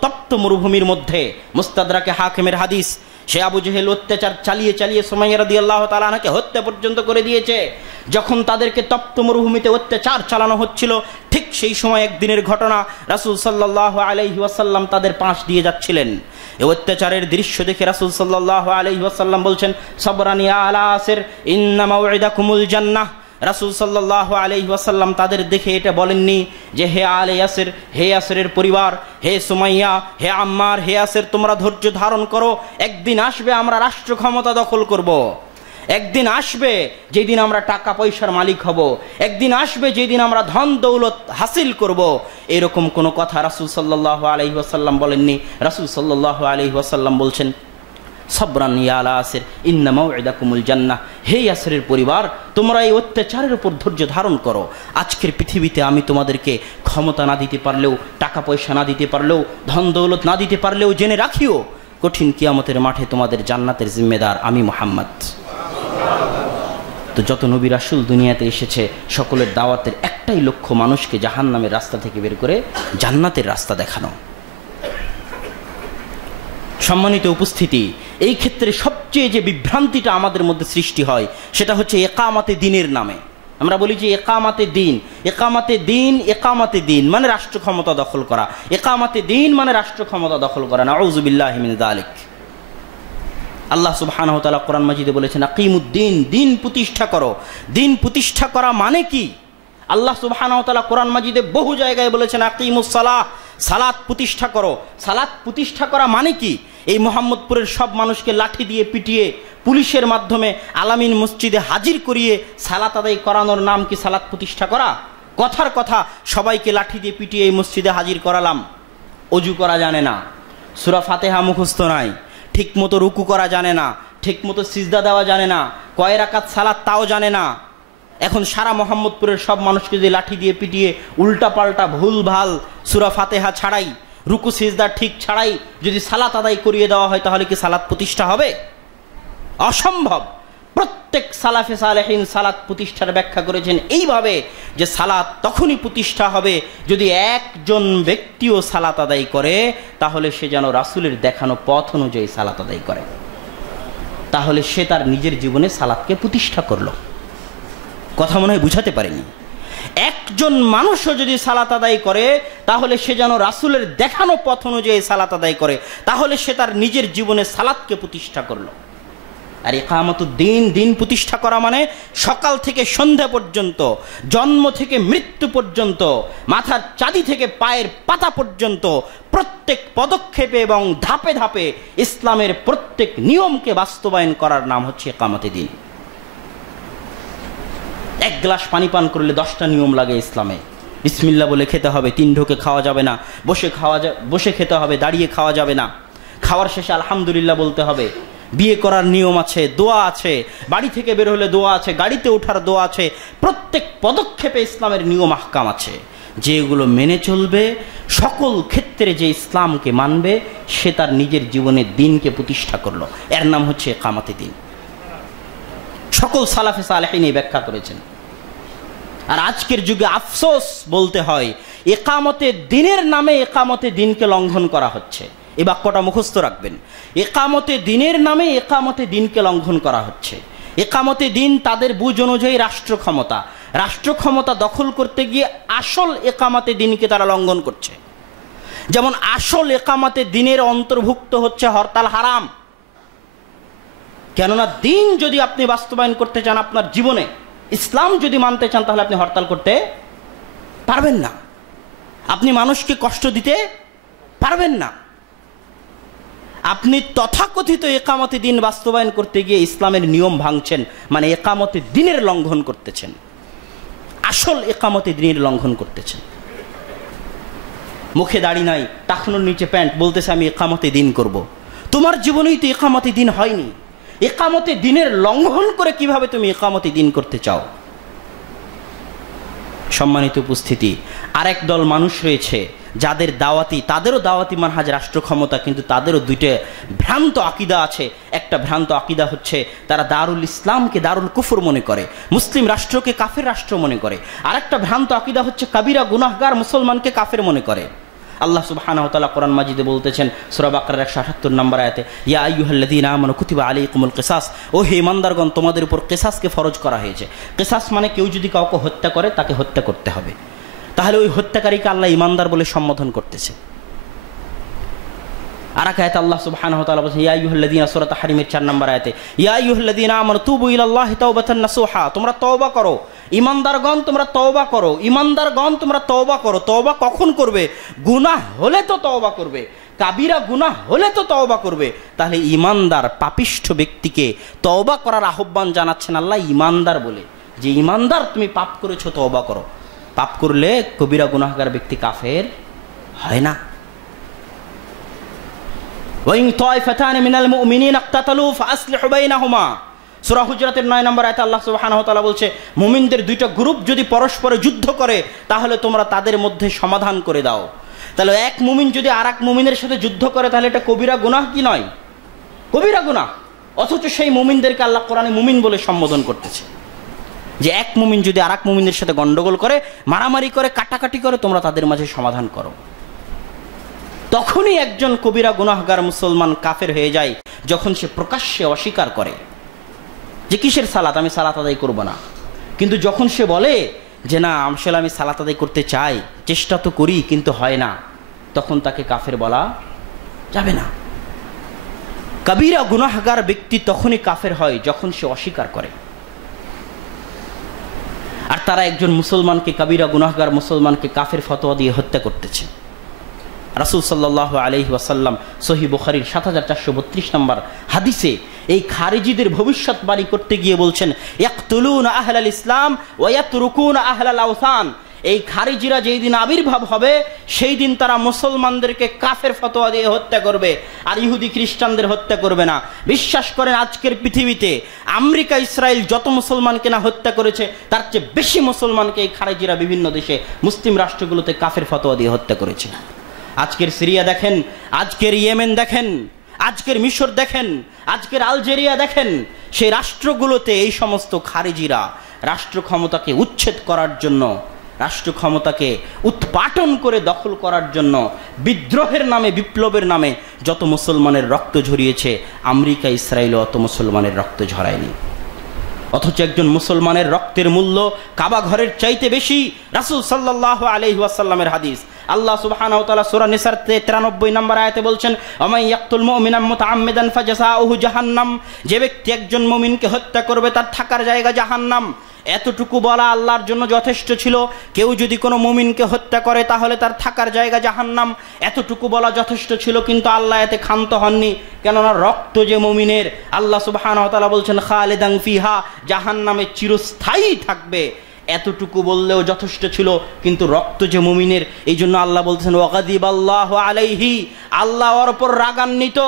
তপ্ত মরুভূমির মধ্যে। মুস্তাদরাকে হাকিমের হাদিস, সে আবু জেহেল অত্যাচার চালিয়ে সুমাইয়া রাদিয়াল্লাহু তাআলা আনহাকে হত্যা পর্যন্ত করে দিয়েছে। যখন তাদেরকে তপ্ত মরুভূমিতে অত্যাচার চালানো হচ্ছিল, ঠিক সেই সময় একদিনের ঘটনা, রাসূল সাল্লাল্লাহু আলাইহি ওয়াসাল্লাম তাদের পাশ দিয়ে যাচ্ছিলেন। এই অত্যাচারের দৃশ্য দেখে রাসূল সাল্লাল্লাহু আলাইহি ওয়াসাল্লাম বলছেন সাবরান ইয়া আলা ইয়াসির ইন্না মাউইদাকুমুল জান্নাহ। রাসূল সাল্লাল্লাহু আলাইহি ওয়াসাল্লাম তাদের দেখে এটা বলেননি যে হে আলে ইয়াসির, হে ইয়াসিরের পরিবার, হে সুমাইয়া, হে আম্মার, হে ইয়াসির তোমরা ধৈর্য ধারণ করো, একদিন আসবে আমরা রাষ্ট্র ক্ষমতা দখল করব, একদিন আসবে যেদিন আমরা টাকা পয়সার মালিক হব, একদিন আসবে যেদিন আমরা ধন দৌলত হাসিল করব। এরকম কোনো কথা রাসূল সাল্লাল্লাহু আলাইহি ওয়াসাল্লাম বলেননি। রাসূল সাল্লাল্লাহু আলাইহি ওয়াসাল্লাম বলছেন সাবরান ইয়া আলা ইয়াসির ইন্না মাউইদাকুমুল জান্নাহ, হে ইয়াসিরের পরিবার তোমরা এই অত্যাচারের উপর ধৈর্য ধারণ করো। আজকের পৃথিবীতে আমি তোমাদেরকে ক্ষমতা না দিতে পারলেও, টাকা পয়সা না দিতে পারলেও, ধন দৌলত না দিতে পারলেও জেনে রাখিও কঠিন কিয়ামতের মাঠে তোমাদের জান্নাতের জিম্মেদার আমি মুহাম্মদ। তো যত নবী রাসূল দুনিয়াতে এসেছে, সকলের দাওয়াতের একটাই লক্ষ্য, মানুষকে জাহান্নামের রাস্তা থেকে বের করে জান্নাতের রাস্তা দেখানো। সম্মানিত উপস্থিতি, এই ক্ষেত্রে সবচেয়ে যে বিভ্রান্তিটা আমাদের মধ্যে সৃষ্টি হয় সেটা হচ্ছে একামাতে দ্বীনের নামে। আমরা বলি যে একামাতে দ্বীন, একামাতে দ্বীন মানে রাষ্ট্র ক্ষমতা দখল করা, একামাতে দ্বীন মানে রাষ্ট্র ক্ষমতা দখল করা। নাউযু বিল্লাহি মিন যালিক। আল্লাহ সুবহানাহু ওয়া তাআলা কোরআন মাজিদে বলেছেন আকিমুদ্দিন, দিন প্রতিষ্ঠা করো। দিন প্রতিষ্ঠা করা মানে কি? আল্লাহ সুবহানাহু ওয়া তাআলা কোরআন মাজিদে বহু জায়গায় বলেছেন আকিমুস সালাহ, সালাত প্রতিষ্ঠা করো। সালাত প্রতিষ্ঠা করা মানে কি? এই মোহাম্মদপুরের সব মানুষকে লাঠি দিয়ে পিটিয়ে পুলিশের মাধ্যমে আলামিন মসজিদে হাজির করিয়ে সালাত আদায় করানোর নাম কি সালাত প্রতিষ্ঠা করা? কথার কথা সবাইকে লাঠি দিয়ে পিটিয়ে এই মসজিদে হাজির করালাম, অজু করা জানে না, সূরা ফাতিহা মুখস্থ নাই, ঠিক মতো রুকু করা জানে না, ঠিক মতো সিজদা দেওয়া জানে না, কয় রাকাত সালাত তাও জানে না। এখন সারা মোহাম্মদপুরের সব মানুষকে যদি লাঠি দিয়ে পিটিয়ে উল্টা পাল্টা ভুল ভাল সূরা ফাতিহা ছাড়াই, রুকু সিজদা ঠিক ছাড়াই যদি সালাত আদায় করিয়ে দেওয়া হয়, তাহলে কি সালাত প্রতিষ্ঠা হবে? অসম্ভব। প্রত্যেক সালাফে সালেহিন সালাত প্রতিষ্ঠার ব্যাখ্যা করেছেন এইভাবে যে সালাত তখনই প্রতিষ্ঠা হবে যদি একজন ব্যক্তিও সালাত আদায় করে, তাহলে সে যেন রাসূলের দেখানো পথ অনুযায়ী সালাত আদায় করে, তাহলে সে তার নিজের জীবনে সালাতকে প্রতিষ্ঠা করলো। কথা মনে হয় বুঝাতে পারেনি। একজন মানুষও যদি সালাত আদায় করে তাহলে সে যেন রাসূলের দেখানো পথ অনুযায়ী সালাত আদায় করে, তাহলে সে তার নিজের জীবনে সালাতকে প্রতিষ্ঠা করলো। আর ইকামতুদ্দিন, দিন প্রতিষ্ঠা করা মানে সকাল থেকে সন্ধ্যা পর্যন্ত, জন্ম থেকে মৃত্যু পর্যন্ত, মাথার চাঁদি থেকে পায়ের পাতা পর্যন্ত প্রত্যেক পদক্ষেপে এবং ধাপে ধাপে ইসলামের প্রত্যেক নিয়মকে বাস্তবায়ন করার নাম হচ্ছে ইকামতুদ্দিন। এক গ্লাস পানি পান করলে 10টা নিয়ম লাগে ইসলামে। বিসমিল্লাহ বলে খেতে হবে, 3 ঢোকে খাওয়া যাবে না, বসে খেতে হবে, দাঁড়িয়ে খাওয়া যাবে না, খাওয়ার শেষে আলহামদুলিল্লাহ বলতে হবে, বিয়ে করার নিয়ম আছে, দোয়া আছে, বাড়ি থেকে বের হলে দোয়া আছে, গাড়িতে ওঠার দোয়া আছে, প্রত্যেক পদক্ষেপে ইসলামের নিয়ম আহকাম আছে, যেগুলো মেনে চলবে, সকল ক্ষেত্রে যে ইসলামকে মানবে সে তার নিজের জীবনে দিনকে প্রতিষ্ঠা করলো। এর নাম হচ্ছে ইকামতুদ্দিন। সকল সালাফে সালেহিন এই ব্যাখ্যা করেছেন। আর আজকের যুগে আফসোস বলতে হয়, ইকামতে দিনের নামে ইকামতে দিনকে লঙ্ঘন করা হচ্ছে। এই বাক্যটা মুখস্থ রাখবেন, ইকামতে দিনের নামে ইকামতে দিনকে লঙ্ঘন করা হচ্ছে। ইকামতে দিন তাদের বুঝ অনুযায়ী রাষ্ট্র ক্ষমতা দখল করতে গিয়ে আসল ইকামতে দিনকে তারা লঙ্ঘন করছে। যেমন আসল ইকামতে দিনের অন্তর্ভুক্ত হচ্ছে হরতাল হারাম। কেননা দিন যদি আপনি বাস্তবায়ন করতে চান আপনার জীবনে, ইসলাম যদি মানতে চান, তাহলে আপনি হরতাল করতে পারবেন না, আপনি মানুষকে কষ্ট দিতে পারবেন না। আপনি তথাকথিত ইকামতে দিন বাস্তবায়ন করতে গিয়ে ইসলামের নিয়ম ভাঙছেন, মানে ইকামতে দিনের লঙ্ঘন করতেছেন, আসল ইকামতে দিনের লঙ্ঘন করতেছেন। মুখে দাড়ি নাই, টাকনুর নিচে প্যান্ট, বলতেছে আমি ইকামতে দিন করব। তোমার জীবনেই তো ইকামতে দিন হয়নি, ইকামতে দিনের লঙ্ঘন করে কিভাবে তুমি ইকামতে দিন করতে চাও? সম্মানিত উপস্থিতি, আরেক দল মানুষ রয়েছে যাদের তাদেরও দাওয়াতি মানহাজ রাষ্ট্র ক্ষমতা, কিন্তু তাদেরও দুইটা ভ্রান্ত আকীদা আছে। একটা ভ্রান্ত আকীদা হচ্ছে তারা দারুল ইসলামকে দারুল কুফর মনে করে, মুসলিম রাষ্ট্রকে কাফের রাষ্ট্র মনে করে। আরেকটা ভ্রান্ত আকীদা হচ্ছে কাবিরা গুনাহগার মুসলমানকে কাফের মনে করে। আল্লাহ সুবহানাহু ওয়া তাআলা কোরআন মাজিদে বলতেছেন সূরা বাকারার 178 নম্বর আয়াতে, ইয়া আইয়ুহাল্লাযীনা আমানু কুতিবা আলাইকুমুল কিসাস, ও হে ঈমানদারগণ তোমাদের উপর কিসাসকে ফরজ করা হয়েছে। কিসাস মানে কেউ যদি কাউকে হত্যা করে তাকে হত্যা করতে হবে, তাহলে ওই হত্যাকারীকে আল্লাহ ঈমানদার বলে সম্বোধন করতেছে। আর এক আয়াতে আল্লাহ সুবহানাহু ওয়া তাআলা বলেন, ইয়া আইয়ুহাল্লাযীনা, সূরা তাহরিমের 4 নম্বর আয়াতে, ইয়া আইয়ুহাল্লাযীনা আমানু তুবু ইলাল্লাহি তাওবাতান নাসুহা, তোমরা তওবা করো, ঈমানদারগণ তোমরা তওবা করো, ঈমানদারগণ তোমরা তওবা করো। তওবা কখন করবে? গুনাহ হলে তো তওবা করবে, কাবিরা গুনাহ হলে তো তওবা করবে। তাহলে ঈমানদার পাপিষ্ঠ ব্যক্তিকে তওবা করার আহ্বান জানাচ্ছেন আল্লাহ ঈমানদার বলে, যে ঈমানদার তুমি পাপ করেছো তওবা করো। পাপ করলে কবিরা গুনাহগার ব্যক্তি কাফের হয় না। ওয়াইন তায়ফাতানি মিনাল মুমিনিনা ইকতাতালু ফাআসলিহু বাইনাহুমা, সূরা হুজরাতের 9 নম্বর আয়াতে আল্লাহ সুবহানাহু ওয়া তাআলা বলছে, মুমিনদের দুইটা গ্রুপ যদি পরস্পরে যুদ্ধ করে তাহলে তোমরা তাদের মধ্যে সমাধান করে দাও। তাহলে এক মুমিন যদি আরেক মুমিনের সাথে যুদ্ধ করে তাহলে এটা কবিরা গুনাহ কি নয়? কবিরা গুনাহ। অথচ সেই মুমিনদেরকে আল্লাহ কোরআনে মুমিন বলে সম্বোধন করতেছে, যে এক মুমিন যদি আরেক মুমিনের সাথে গন্ডগোল করে, মারামারি করে, কাটাকাটি করে, তোমরা তাদের মাঝে সমাধান করো। তখনই একজন কবিরা গুনাহগার মুসলমান কাফের হয়ে যায় যখন সে প্রকাশ্যে অস্বীকার করে যে কিসের সালাত, আমি সালাত আদায় করব না। কিন্তু যখন সে বলে যে না আসলে আমি সালাত আদায় করতে চাই, চেষ্টা তো করি কিন্তু হয় না, তখন তাকে কাফের বলা যাবে না। কবিরা গুনাহগার ব্যক্তি তখনই কাফের হয় যখন সে অস্বীকার করে। আর তারা একজন মুসলমানকে, কবিরা গুনাহগার মুসলমানকে কাফের ফতোয়া দিয়ে হত্যা করতেছে। রাসূল সাল্লাল্লাহু আলাইহি ওয়াসাল্লাম সহিহ বুখারীর 7432 নম্বর হাদিসে এই খারিজিদের ভবিষ্যৎবাণী করতে গিয়ে বলছেন, ইয়াকতুলুনা আহলাল ইসলাম ওয়া ইয়াতরুকুনা আহলাল আওসান। এই খারিজিরা যেই দিন আবির্ভাব হবে সেই দিন তারা মুসলমানদেরকে কাফের ফতোয়া দিয়ে হত্যা করবে, আর ইহুদি খ্রিস্টানদের হত্যা করবে না। বিশ্বাস করেন আজকের পৃথিবীতে আমেরিকা ইসরায়েল যত মুসলমানকে না হত্যা করেছে তার চেয়ে বেশি মুসলমানকে এই খারিজিরা বিভিন্ন দেশে মুসলিম রাষ্ট্রগুলোতে কাফের ফতোয়া দিয়ে হত্যা করেছে। আজকের সিরিয়া দেখেন, আজকের ইয়েমেন দেখেন, আজকের মিশর দেখেন, আজকের আলজেরিয়া দেখেন, সেই রাষ্ট্রগুলোতে এই সমস্ত খারিজিরা রাষ্ট্র ক্ষমতাকে উচ্ছেদ করার জন্য, রাষ্ট্র ক্ষমতাকে উৎপাটন করে দখল করার জন্য বিদ্রোহের নামে, বিপ্লবের নামে যত মুসলমানের রক্ত ঝরিয়েছে, আমেরিকা ইসরায়েলও অত মুসলমানের রক্ত ঝরায়নি। অথচ একজন মুসলমানের রক্তের মূল্য কাবা ঘরের চাইতে বেশি। রাসূল সাল্লাল্লাহু আলাইহি ওয়াসাল্লামের হাদিস, আল্লাহ সুবহানাহু ওয়া তাআলা সূরা নিসার 93 নম্বর আয়াতে বলছেন, ওমাই ইয়াকতুল মুমিনান মুতাআম্মিদান ফাজাযাউহু জাহান্নাম, যে ব্যক্তি একজন মুমিনকে হত্যা করবে তার থাকার জায়গা জাহান্নাম। এতটুকু বলা আল্লাহর জন্য যথেষ্ট ছিল। কেউ যদি কোনো মুমিনকে হত্যা করে তাহলে তার থাকার জায়গা জাহান্নাম, এতটুকু বলা যথেষ্ট ছিল। কিন্তু আল্লাহ এতে ক্ষান্ত হননি, কেননা রক্ত যে মুমিনের, আল্লাহ সুবহানাহু ওয়া তাআলা বলছেন খালিদান ফিহা, জাহান্নামে চিরস্থায়ী থাকবে। এতটুকু বললেও যথেষ্ট ছিল, কিন্তু রক্ত যে মুমিনের, এই জন্য আল্লাহ বলছেন ওয়াগাদিবাল্লাহু আলাইহি, আল্লাহ ওর উপর রাগান্বিত।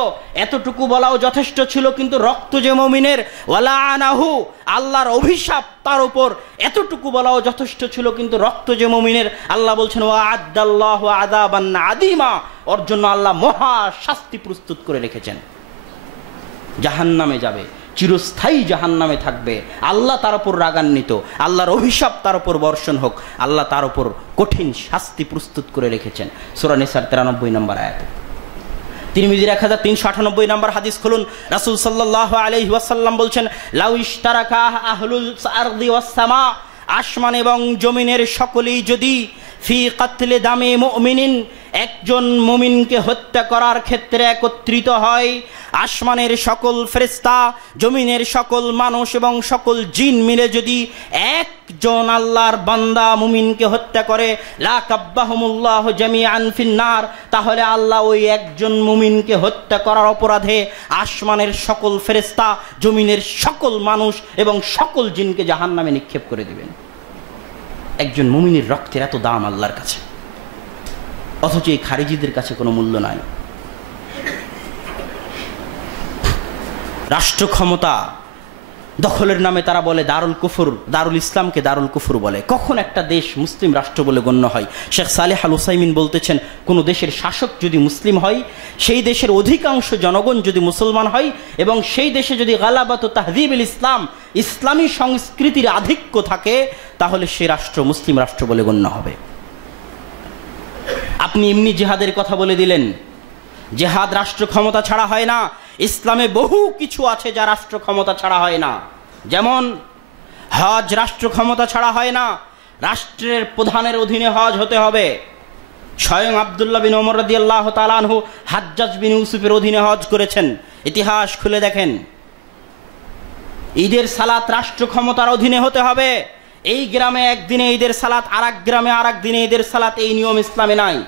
এতটুকু বলাও যথেষ্ট ছিল, কিন্তু রক্ত যে মুমিনের, ওয়ালাআনাহু, আল্লাহর অভিশাপ তার উপর, এতটুকু বলাও যথেষ্ট ছিল, কিন্তু রক্ত যে মুমিনের, আল্লাহ বলছেন ওয়াআদাল্লাহু আযাবান আযীমা, ওর জন্য আল্লাহ মহা শাস্তি প্রস্তুত করে রেখেছেন। জাহান্নামে যাবে, চিরস্থায়ী জাহান্নামে থাকবে। আল্লাহ তার উপর রাগান্বিত, আল্লাহর অভিশাপ তার উপর বর্ষণ হোক, আল্লাহ তার উপর কঠিন শাস্তি প্রস্তুত করে রেখেছেন। সূরা নিসার 93 নম্বর আয়াতে। তিরমিজির 1398 নম্বর হাদিস খুলুন, রাসূল সাল্লাল্লাহু আলাইহি ওয়াসাল্লাম বলছেন, লাউ ইশতারাকা আহলুল আরদি ওয়াস সামা, আসমান এবং জমিনের সকলেই যদি ফি কাতলে দামে মুমিনিন, একজন মুমিনকে হত্যা করার ক্ষেত্রে একত্রিত হয়, আসমানের সকল ফেরেশতা, জমিনের সকল মানুষ এবং সকল জিন মিলে যদি একজন আল্লাহর বান্দা মুমিনকে হত্যা করে, লা কাব্বাহুমুল্লাহু জামিআন ফিন্নার, তাহলে আল্লাহ ওই একজন মুমিনকে হত্যা করার অপরাধে আসমানের সকল ফেরেশতা, জমিনের সকল মানুষ এবং সকল জিনকে জাহান্নামে নিক্ষেপ করে দিবেন। একজন মুমিনের রক্তের এত দাম আল্লাহর কাছে, অথচ এই খারিজিদের কাছে কোনো মূল্য নাই। রাষ্ট্র ক্ষমতা দখলের নামে তারা বলে দারুল কুফর, দারুল ইসলামকে দারুল কুফর বলে। কখন একটা দেশ মুসলিম রাষ্ট্র বলে গণ্য হয়? শেখ সালেহ আল উসাইমিন বলতেছেন, কোনো দেশের শাসক যদি মুসলিম হয়, সেই দেশের অধিকাংশ জনগণ যদি মুসলমান হয়, এবং সেই দেশে যদি গালাবাত ও তাহযীবুল ইসলাম, ইসলামী সংস্কৃতির আধিক্য থাকে, তাহলে সে রাষ্ট্র মুসলিম রাষ্ট্র বলে গণ্য হবে। আপনি এমনি জিহাদের কথা বলে দিলেন, জিহাদ রাষ্ট্র ক্ষমতা ছাড়া হয় না। ইসলামে বহু কিছু আছে যা রাষ্ট্র ক্ষমতা ছাড়া হয় না। যেমন হজ রাষ্ট্র ক্ষমতা ছাড়া হয় না, রাষ্ট্রের প্রধানের অধীনে হজ হতে হবে। স্বয়ং আব্দুল্লাহ বিন ওমর রাদিয়াল্লাহু তাআলা আনহু হাজ্জাজ বিন ইউসুফের অধীনে হজ করেছেন, ইতিহাস খুলে দেখেন। ঈদের সালাত রাষ্ট্র ক্ষমতার অধীনে হতে হবে। এই গ্রামে একদিনে ঈদের সালাত, আর এক গ্রামে আর এক দিনে ঈদের সালাত, এই নিয়ম ইসলামে নাই।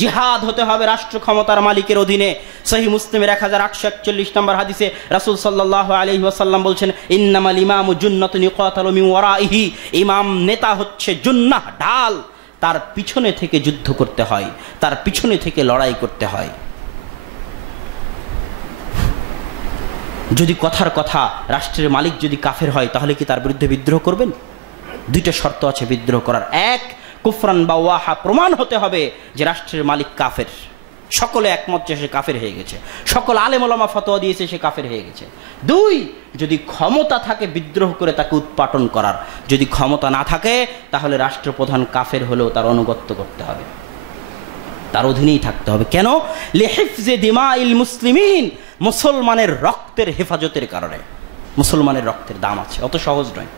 জিহাদ হতে হবে রাষ্ট্র ক্ষমতার মালিকের অধীনে। সহিহ মুসলিমের 1841 নম্বর হাদিসে রাসূল সাল্লাল্লাহু আলাইহি ওয়াসাল্লাম বলছেন, ইন্নামাল ইমামু জুন্নাতুন ইউকাতালু মিন ওয়ারাইহি, ইমাম নেতা হচ্ছে জুন্নাহ, ঢাল, তার পিছনে থেকে যুদ্ধ করতে হয়, তার পিছনে থেকে লড়াই করতে হয়। যদি কথার কথা রাষ্ট্রের মালিক যদি কাফের হয়, তাহলে কি তার বিরুদ্ধে বিদ্রোহ করবেন? দুইটা শর্ত আছে বিদ্রোহ করার। এক, কুফরান বা ওয়াহা, প্রমাণ হতে হবে যে রাষ্ট্রের মালিক কাফের, সকলে একমত যে সে কাফের হয়ে গেছে, সকল আলেম ওলামা ফতোয়া দিয়েছে সে কাফের হয়ে গেছে। দুই, যদি ক্ষমতা থাকে বিদ্রোহ করে তাকে উৎপাটন করার। যদি ক্ষমতা না থাকে, তাহলে রাষ্ট্রপ্রধান কাফের হলেও তার আনুগত্য করতে হবে, তার অধীনেই থাকতে হবে। কেন? লিহিফজে দিমাইল মুসলিমিন, মুসলমানের রক্তের হেফাজতের কারণে। মুসলমানের রক্তের দাম আছে, অত সহজ নয়।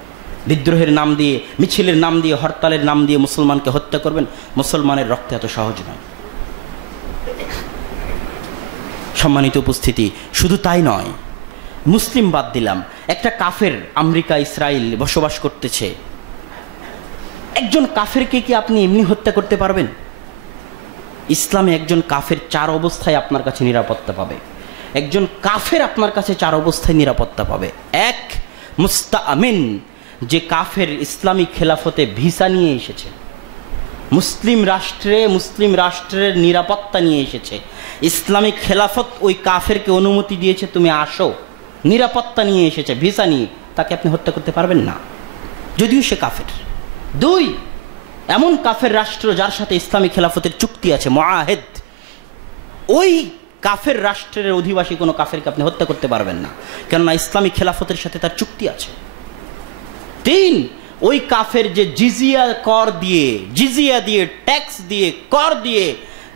বিদ্রোহের নাম দিয়ে, মিছিলের নাম দিয়ে, হরতালের নাম দিয়ে মুসলমানকে হত্যা করবেন, মুসলমানের রক্তে এত সহজ নয়। সম্মানিত উপস্থিতি, শুধু তাই নয়, মুসলিম বাদ দিলাম, একটা কাফের আমেরিকা ইসরায়েল বসবাস করতেছে, একজন কাফেরকে কি আপনি এমনি হত্যা করতে পারবেন? ইসলামে একজন কাফের 4 অবস্থায় আপনার কাছে নিরাপত্তা পাবে। একজন কাফের আপনার কাছে 4 অবস্থায় নিরাপত্তা পাবে। এক, মুস্তাআমিন, যে কাফের ইসলামিক খেলাফতে ভিসা নিয়ে এসেছে, মুসলিম রাষ্ট্রের নিরাপত্তা নিয়ে এসেছে, ইসলামিক খেলাফত ওই কাফেরকে অনুমতি দিয়েছে তুমি আসো, নিরাপত্তা নিয়ে এসেছে, ভিসা নিয়ে, তাকে আপনি হত্যা করতে পারবেন না, যদিও সে কাফের। দুই, এমন কাফের রাষ্ট্র যার সাথে ইসলামিক খেলাফতের চুক্তি আছে, মুআহিদ, ওই কাফের রাষ্ট্রের অধিবাসী কোনো কাফেরকে আপনি হত্যা করতে পারবেন না, কেননা ইসলামী খেলাফতের সাথে তার চুক্তি আছে। 3, ওই কাফের যে জিজিয়া দিয়ে ট্যাক্স দিয়ে কর দিয়ে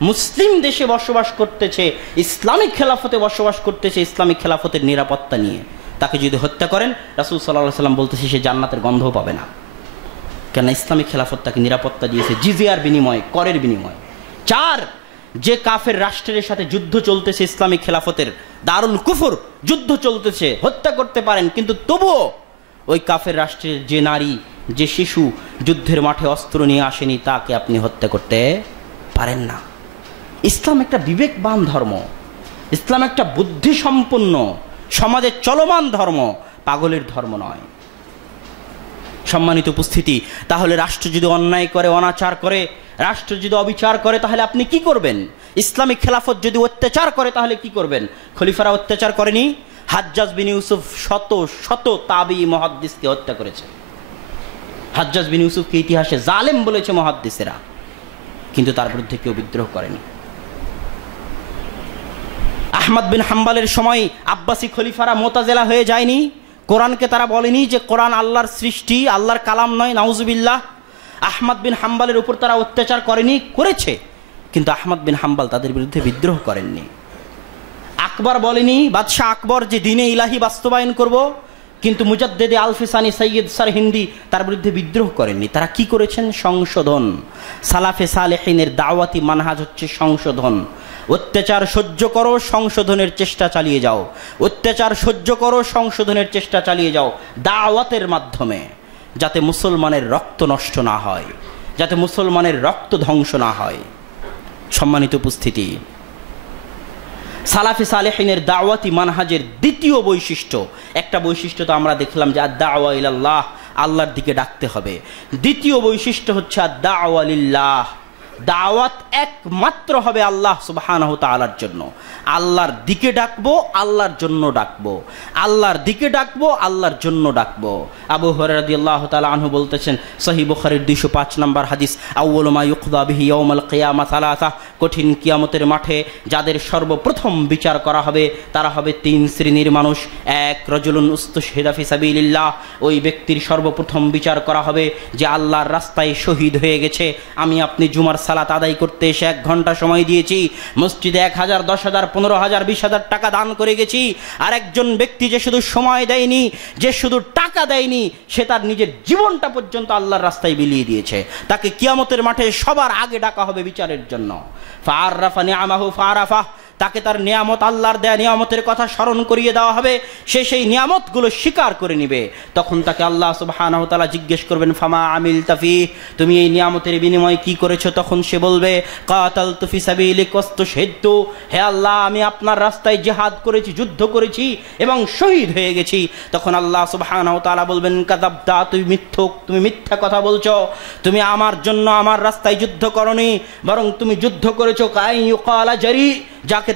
মুসলিম দেশে বসবাস করতেছে, ইসলামিক খেলাফতে বসবাস করতেছে, ইসলামিক খেলাফতের নিরাপত্তা নিয়ে, তাকে যদি হত্যা করেন রাসূল সাল্লাল্লাহু আলাইহি ওয়াসাল্লাম বলতেছে সে জান্নাতের গন্ধও পাবে না, কেন ইসলামিক খেলাফত তাকে নিরাপত্তা দিয়েছে জিজিয়ার বিনিময়ে, করের বিনিময়ে। 4, যে কাফের রাষ্ট্রের সাথে যুদ্ধ চলতেছে, ইসলামিক খেলাফতের দারুল কুফর যুদ্ধ চলতেছে, হত্যা করতে পারেন, কিন্তু তবুও ওই কাফের রাষ্ট্রের যে নারী যে শিশু যুদ্ধের মাঠে অস্ত্র নিয়ে আসেনি তাকে আপনি হত্যা করতে পারেন না। ইসলাম একটা বিবেকবান ধর্ম, ইসলাম একটা বুদ্ধিসম্পন্ন সমাজের চলমান ধর্ম, পাগলের ধর্ম নয়। সম্মানিত উপস্থিতি, তাহলে রাষ্ট্র যদি অন্যায় করে, অনাচার করে, রাষ্ট্র যদি অবিচার করে, তাহলে আপনি কি করবেন? ইসলামিক খেলাফত যদি অত্যাচার করে তাহলে কি করবেন? খলিফারা অত্যাচার করেনি? হাজ্জাজ বিন ইউসুফ শত শত তাবি মুহাদ্দিসকে হত্যা করেছে। হাজ্জাজ বিন ইউসুফকে ইতিহাসে জালেম বলেছে মুহাদ্দিসেরা, কিন্তু তার বিরুদ্ধে কেউ বিদ্রোহ করেনি। আহমদ বিন হাম্বলের সময় আব্বাসী খলিফারা মুতাজিলা হয়ে যায়নি? কোরআনকে তারা বলেনি যে কোরআন আল্লাহর সৃষ্টি, আল্লাহর কালাম নয়, নাউজুবিল্লাহ। আহমদ বিন হাম্বলের উপর তারা অত্যাচার করেনি? করেছে, কিন্তু আহমদ বিন হাম্বল তাদের বিরুদ্ধে বিদ্রোহ করেননি। আকবর বলেনি, বাদশাহ আকবর যে দ্বীনে ইলাহি বাস্তবায়ন করব, কিন্তু মুজাদ্দেদে আলফিসানি সৈয়দ সরহিন্দি তার বিরুদ্ধে বিদ্রোহ করেননি। তারা কি করেছেন? সংশোধন। সালাফে সালেহিনের দাওয়াতি মানহাজ হচ্ছে সংশোধন। অত্যাচার সহ্য করো, সংশোধনের চেষ্টা চালিয়ে যাও। অত্যাচার সহ্য করো, সংশোধনের চেষ্টা চালিয়ে যাও দাওয়াতের মাধ্যমে, যাতে মুসলমানের রক্ত নষ্ট না হয়, যাতে মুসলমানের রক্ত ধ্বংস না হয়। সম্মানিত উপস্থিতি, সালাফে সালেহিনের দাওয়াতি মানহাজের দ্বিতীয় বৈশিষ্ট্য, একটা বৈশিষ্ট্য তো আমরা দেখলাম যে আদ-দাওয়া ইলাল্লাহ, আল্লাহর দিকে ডাকতে হবে। দ্বিতীয় বৈশিষ্ট্য হচ্ছে আদ-দাওয়া লিল্লাহ, দাওয়াত একমাত্র হবে আল্লাহ সুবহানাহু তাআলার জন্য। আল্লাহর দিকে ডাকবো, আল্লাহর জন্য ডাকবো, আল্লাহর দিকে ডাকবো, আল্লাহর জন্য ডাকবো। আবু হুরায়রা রাদিয়াল্লাহু তাআলা আনহু বলতেছেন, সহিহ বুখারীর 205 নম্বর হাদিস, আউয়ালু মা ইউকদা বিহি ইয়াউমাল কিয়ামা সালাসা, কঠিন কিয়ামতের মাঠে যাদের সর্বপ্রথম বিচার করা হবে তারা হবে 3 শ্রেণীর মানুষ। 1, রাজুলুন উস্তুশহিদা ফি সাবিলিল্লাহ, ওই ব্যক্তির সর্বপ্রথম বিচার করা হবে যে আল্লাহর রাস্তায় শহীদ হয়ে গেছে। আমি আপনি জুমার সালাত আদায় করতে এসে 1 ঘন্টা সময় দিয়েছি, মসজিদে 1000, 10,000, 15,000, 20,000 টাকা দান করে গেছি। আর একজন ব্যক্তি যে শুধু সময় দেয়নি, যে শুধু টাকা দেয়নি, সে তার নিজের জীবনটা পর্যন্ত আল্লাহর রাস্তায় বিলিয়ে দিয়েছে, তাকে কিয়ামতের মাঠে সবার আগে ডাকা হবে বিচারের জন্য। ফাআরাফা নিআমাহু ফাআরাফা, তাকে তার নিয়ামত, আল্লাহর দেয়া নিয়ামতের কথা স্মরণ করিয়ে দেওয়া হবে, সে সেই নিয়ামতগুলো স্বীকার করে নিবে। তখন তাকে আল্লাহ সুবহানাহু ওয়া তাআলা জিজ্ঞেস করবেন, ফামা আমিলতা ফি, তুমি এই নিয়ামতের বিনিময়ে কি করেছো? তখন সে বলবে, কাতালতু ফি সাবিলিক ওয়াস্তুশহিদতু, হে আল্লাহ আমি আপনার রাস্তায় জিহাদ করেছি, যুদ্ধ করেছি এবং শহীদ হয়ে গেছি। তখন আল্লাহ সুবহানাহু ওয়া তাআলা বলবেন, কাযাবতা, তুমি মিথ্যুক, তুমি মিথ্যা কথা বলছো, তুমি আমার জন্য আমার রাস্তায় যুদ্ধ করনি, বরং তুমি যুদ্ধ করেছো কাইয়ুকালা জারি,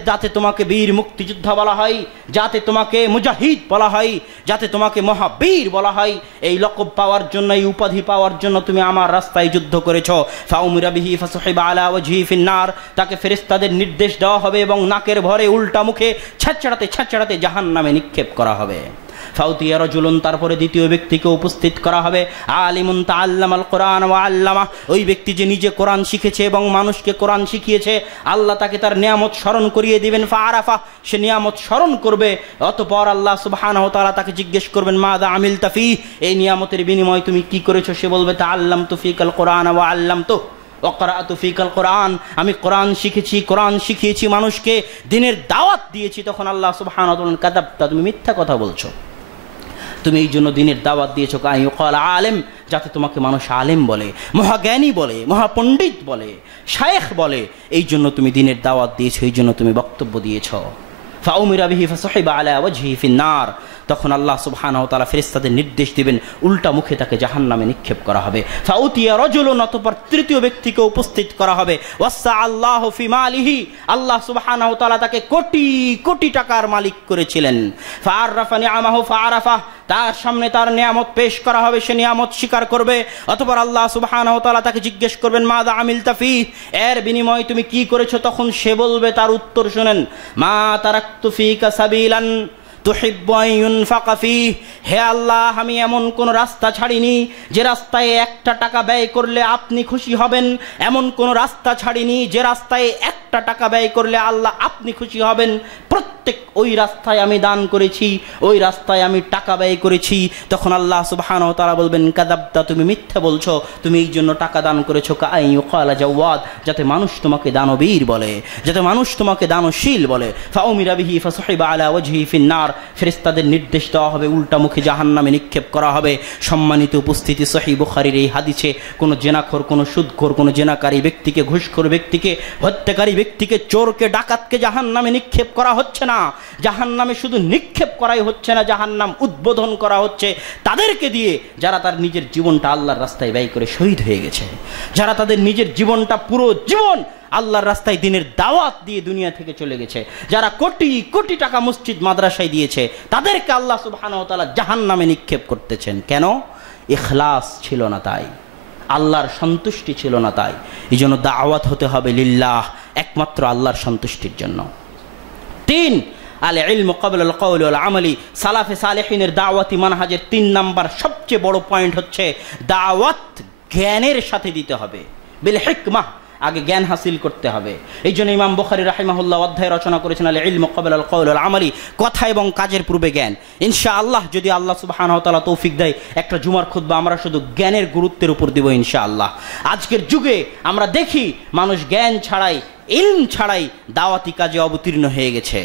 যাতে তোমাকে বীর মুক্তিযোদ্ধা বলা হয়, যাতে তোমাকে মুজাহিদ বলা হয়, যাতে তোমাকে মহাবীর বলা হয়। এই লকব পাওয়ার জন্য, এই উপাধি পাওয়ার জন্য তুমি আমার রাস্তায় যুদ্ধ করেছো। ফাউমিরা বিহি ফাসুহিবা আলা ওয়াজহি ফিন্নার, তাকে ফেরেশতাদের নির্দেশ দেওয়া হবে এবং নাকের ভরে উল্টা মুখে ছ্যাঁচড়াতে ছ্যাঁচড়াতে জাহান্নামে নিক্ষেপ করা হবে। ফাউতিয়া রাজুলুন, তারপরে দ্বিতীয় ব্যক্তিকে উপস্থিত করা হবে, আলিমুন তাআল্লামাল কোরআন ওয়া আল্লামা, ওই ব্যক্তি যে নিজে কোরআন শিখেছে এবং মানুষকে কোরআন শিখিয়েছে। আল্লাহ তাকে তার নিয়ামত স্মরণ করিয়ে দিবেন। ফাআরাফা, সে নিয়ামত স্মরণ করবে। অতঃপর আল্লাহ সুবহানাহু ওয়া তাআলা তাকে জিজ্ঞেস করবেন, মাযা আমিলতা ফি, এই নিয়ামতের বিনিময়ে তুমি কি করেছো? সে বলবে, তাআল্লামতু ফিকাল কোরআন ওয়া আল্লামতু ওয়াকরাতু ফিকাল কোরআন, আমি কোরআন শিখেছি, কোরআন শিখিয়েছি, মানুষকে দ্বীনের দাওয়াত দিয়েছি। তখন আল্লাহ সুবহানাহু ওয়া তাআলা, কাযাবতা, তুমি মিথ্যা কথা বলছো, তুমি এই জন্য দ্বীনের দাওয়াত দিয়েছো কাইয়ুকাল আলেম, যাতে তোমাকে মানুষ আলেম বলে, মহাজ্ঞানী বলে, মহাপণ্ডিত বলে, শায়েখ বলে, এই জন্য তুমি দ্বীনের দাওয়াত দিয়েছো, এই জন্য তুমি বক্তব্য দিয়েছো। ফাউমিরা বিহি ফাসুহিবা আলা ওয়াজহি ফিন্নার, তখন আল্লাহ সুবহানাহু ওয়া তাআলা ফেরেশতাদের নির্দেশ দিবেন, উল্টা মুখে তাকে জাহান্নামে নিক্ষেপ করা হবে। ফাউতিয়া রাজুলুন, অতঃপর তৃতীয় ব্যক্তিকে উপস্থিত করা হবে। ওয়াসা আল্লাহু ফি মালিহি, আল্লাহ সুবহানাহু ওয়া তাআলা তাকে কোটি কোটি টাকার মালিক করেছিলেন। ফাআরাফা নিআমাহু ফাআরাফা, তার সামনে তার নিয়ামত পেশ করা হবে, সে নিয়ামত স্বীকার করবে। অতঃপর আল্লাহ সুবহানাহু ওয়া তাআলা তাকে জিজ্ঞেস করবেন মাযা আমিলতা ফীহ, এর বিনিময়ে তুমি কি করেছো? তখন সে বলবে, তার উত্তর শুনেন, মা তারাকতু ফীকা সাবিলান তুহিব্বু আন ইউনফাকা ফীহ, হে আল্লাহ, আমি এমন কোন রাস্তা ছাড়িনি যে রাস্তায় একটা টাকা ব্যয় করলে আপনি খুশি হবেন, এমন কোন রাস্তা ছাড়িনি যে রাস্তায় একটা টাকা ব্যয় করলে আল্লাহ আপনি খুশি হবেন। প্রত্যেক ওই রাস্তায় আমি দান করেছি, ওই রাস্তায় আমি টাকা ব্যয় করেছি। তখন আল্লাহ সুবহানাহু ওয়া তাআলা বলবেন কাযাবতা, তুমি মিথ্যা বলছো, তুমি এই জন্য টাকা দান করেছো কাআন ইউকালা জাওয়াদ, যাতে মানুষ তোমাকে দানবীর বলে, যাতে মানুষ তোমাকে দানশীল বলে। ফাউমিরা বিহি ফাসুহিবা আলা ওয়াজহি ফিন্নার, ফেরেশতাদের নির্দেশ দেওয়া হবে, উল্টামুখী জাহান্নামে নিক্ষেপ করা হবে। সম্মানিত উপস্থিতি, সহিহ বুখারীর এই হাদিসে কোনো জেনাখোর, কোনো সুদখোর, কোনো জেনাকারী ব্যক্তিকে, ঘুষখোর ব্যক্তিকে, হত্যাকারী ব্যক্তিকে, চোরকে, ডাকাতকে জাহান্নামে নিক্ষেপ করা হচ্ছে না। জাহান্নামে শুধু নিক্ষেপ করাই হচ্ছে না, জাহান্নাম উদ্বোধন করা হচ্ছে তাদেরকে দিয়ে যারা তার নিজের জীবনটা আল্লাহর রাস্তায় ব্যয় করে শহীদ হয়ে গেছে, যারা তাদের নিজের জীবনটা, পুরো জীবন আল্লাহর রাস্তায় দিনের দাওয়াত দিয়ে দুনিয়া থেকে চলে গেছে, যারা কোটি কোটি টাকা মসজিদ মাদ্রাসায় দিয়েছে, তাদেরকে আল্লাহ সুবহানাহু ওয়া তাআলা জাহান্নামে নিক্ষেপ করতেছেন। কেন? ইখলাস ছিল না তাই, আল্লাহর সন্তুষ্টি ছিল না তাই। এই জন্য দাওয়াত হতে হবে লিল্লাহ, একমাত্র আল্লাহর সন্তুষ্টির জন্য। 3, আল ইলমু ক্বাবলা আল কওলি ওয়াল আমালি। সালাফে সালেহিনের দাওয়াতি মানহাজের 3 নাম্বার সবচেয়ে বড় পয়েন্ট হচ্ছে দাওয়াত জ্ঞানের সাথে দিতে হবে। বিল হিকমাহ, আগে জ্ঞান হাসিল করতে হবে। এই জন্য ইমাম বুখারী রাহিমাহুল্লাহ অধ্যায় রচনা করেছেন আল ইলমু ক্বাবলা আল কওলি ওয়াল আমালি, কথা এবং কাজের পূর্বে জ্ঞান। ইনশাআল্লাহ যদি আল্লাহ সুবহানাহু ওয়া তাআলা তৌফিক দেয়, একটা জুমার খুতবা আমরা শুধু জ্ঞানের গুরুত্বের উপর দিব ইনশাআল্লাহ। আজকের যুগে আমরা দেখি মানুষ জ্ঞান ছাড়াই, ইলম ছাড়াই দাওয়াতি কাজে অবতীর্ণ হয়ে গেছে।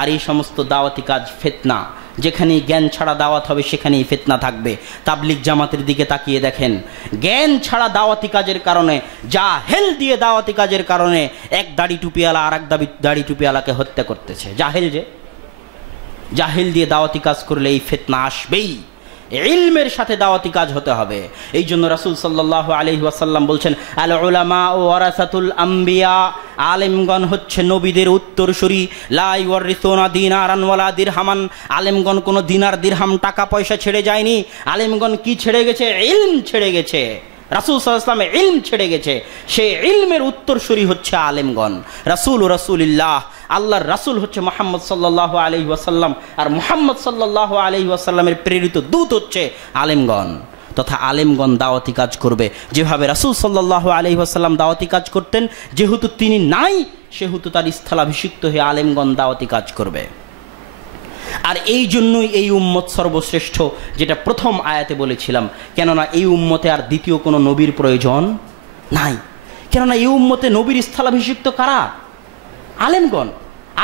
আর এই সমস্ত দাওয়াতি কাজ ফিতনা, যেখানেই জ্ঞান ছাড়া দাওয়াত হবে সেখানেই ফিতনা থাকবে। তাবলিগ জামাতের দিকে তাকিয়ে দেখেন, জ্ঞান ছাড়া দাওয়াতি কাজের কারণে, জাহেল দিয়ে দাওয়াতি কাজের কারণে এক দাড়ি টুপিওয়ালা আর এক দাড়ি টুপিওয়ালাকে হত্যা করতেছে। জাহেল দিয়ে দাওয়াতি কাজ করলে এই ফিতনা আসবেই। ইলমের সাথে দাওয়াতি কাজ হতে হবে। এই জন্য রাসূল সাল্লাল্লাহু আলাইহি ওয়াসাল্লাম বলছেন আল উলামা ওয়ারাসাতুল আম্বিয়া, আলেমগণ হচ্ছে নবীদের উত্তরসূরি। লা ইউরিসুনা দিনারান ওয়ালা দিরহামান, আলেমগণ কোনো দিনার দিরহাম টাকা পয়সা ছেড়ে যায়নি। আলেমগণ কি ছেড়ে গেছে? ইলম ছেড়ে গেছে। রাসূল সাল্লাল্লাহু আলাইহি ওয়াসাল্লাম ইলম ছেড়ে গেছে, সেই ইলমের উত্তরসূরি হচ্ছে আলেমগণ। রাসূল ও রাসূলুল্লাহ, আল্লাহর রাসূল হচ্ছে মুহাম্মদ সাল্লাল্লাহু আলাইহি ওয়াসাল্লাম, আর মুহাম্মদ সাল্লাল্লাহু আলাইহি ওয়াসাল্লামের প্রেরিত দূত হচ্ছে আলেমগণ। তথা আলেমগণ দাওয়াতি কাজ করবে যেভাবে রাসূল সাল্লাল্লাহু আলাইহি ওয়াসাল্লাম দাওয়াতি কাজ করতেন। যেহেতু তিনি নাই, সেহেতু তার স্থলাভিষিক্ত হয়ে আলেমগণ দাওয়াতি কাজ করবে। আর এই জন্যই এই উম্মত সর্বশ্রেষ্ঠ, যেটা প্রথম আয়াতে বলেছিলাম। কেননা এই উম্মতে আর দ্বিতীয় কোনো নবীর প্রয়োজন নাই। কেননা এই উম্মতে নবীর স্থলাভিষিক্ত কারা? আলেমগণ।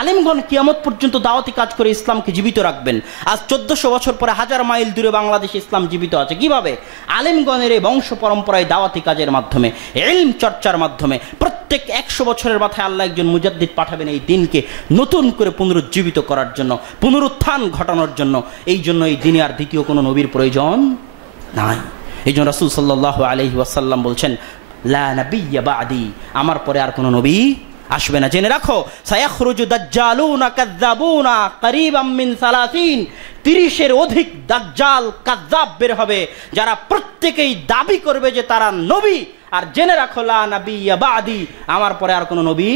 আলেমগণ কিয়ামত পর্যন্ত দাওয়াতি কাজ করে ইসলামকে জীবিত রাখবেন। আজ 1400 বছর পরে 1000 মাইল দূরে বাংলাদেশে ইসলাম জীবিত আছে কিভাবে? আলেমগণের এই বংশ পরম্পরায় দাওয়াতি কাজের মাধ্যমে, ইলম চর্চার মাধ্যমে। প্রত্যেক 100 বছরের মাথায় আল্লাহ একজন মুজাদ্দিদ পাঠাবেন এই দিনকে নতুন করে পুনরুজ্জীবিত করার জন্য, পুনরুত্থান ঘটানোর জন্য। এই জন্য এই দিনে আর দ্বিতীয় কোনো নবীর প্রয়োজন নাই। এই জন্য রাসূল সাল্লাল্লাহু আলাইহি ওয়াসাল্লাম বলছেন লা নাবিয়্যা বা'দি, আমার পরে আর কোনো নবী আসবে না। জেনে রাখো, সায়াখরুজু দাজ্জালুনা কাযযাবুনা করিবাম মিন 30-এর অধিক দাজ্জাল কাযযাব বের হবে, যারা প্রত্যেকেই দাবি করবে যে তারা নবী। আর জেনে রাখো লা নাবিয়্যা বা'দি, আমার পরে আর কোনো নবী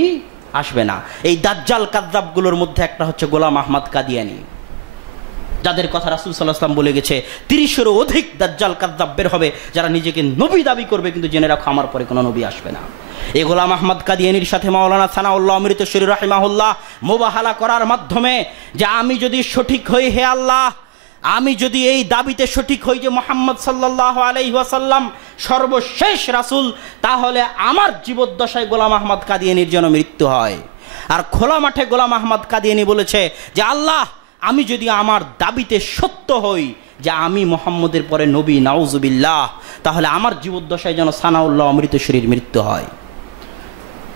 আসবে না। এই দাজ্জাল কাযযাবগুলোর মধ্যে একটা হচ্ছে গোলাম আহমদ কাদিয়ানী, যাদের কথা রাসূল সাল্লাল্লাহু আলাইহি ওয়াসাল্লাম বলে গেছে 30-এরও অধিক দাজ্জাল কাযযাব বের হবে, যারা নিজেকে নবী দাবি করবে, কিন্তু জেনে রাখো আমার পরে কোনো নবী আসবে না। এই গোলাম আহমদ কাদিয়ানীর সাথে মাওলানা সানাউল্লাহ অমৃতসরী রাহিমাহুল্লাহ মুবাহালা করার মাধ্যমে যে আমি যদি সঠিক হই, হে আল্লাহ, আমি যদি এই দাবিতে সঠিক হই যে মুহাম্মদ সাল্লাল্লাহু আলাইহি ওয়াসাল্লাম সর্বশেষ রাসূল, তাহলে আমার জীবদ্দশায় গোলাম আহমদ কাদিয়ানীর যেন মৃত্যু হয়। আর খোলা মাঠে গোলাম আহমদ কাদিয়ানী বলেছে যে আল্লাহ, আমি যদি আমার দাবিতে সত্য হই যে আমি মুহাম্মদের পরে নবী, নাউজুবিল্লাহ, তাহলে আমার জীবদ্দশায় যেন সানাউল্লাহ অমৃতসরীর মৃত্যু হয়।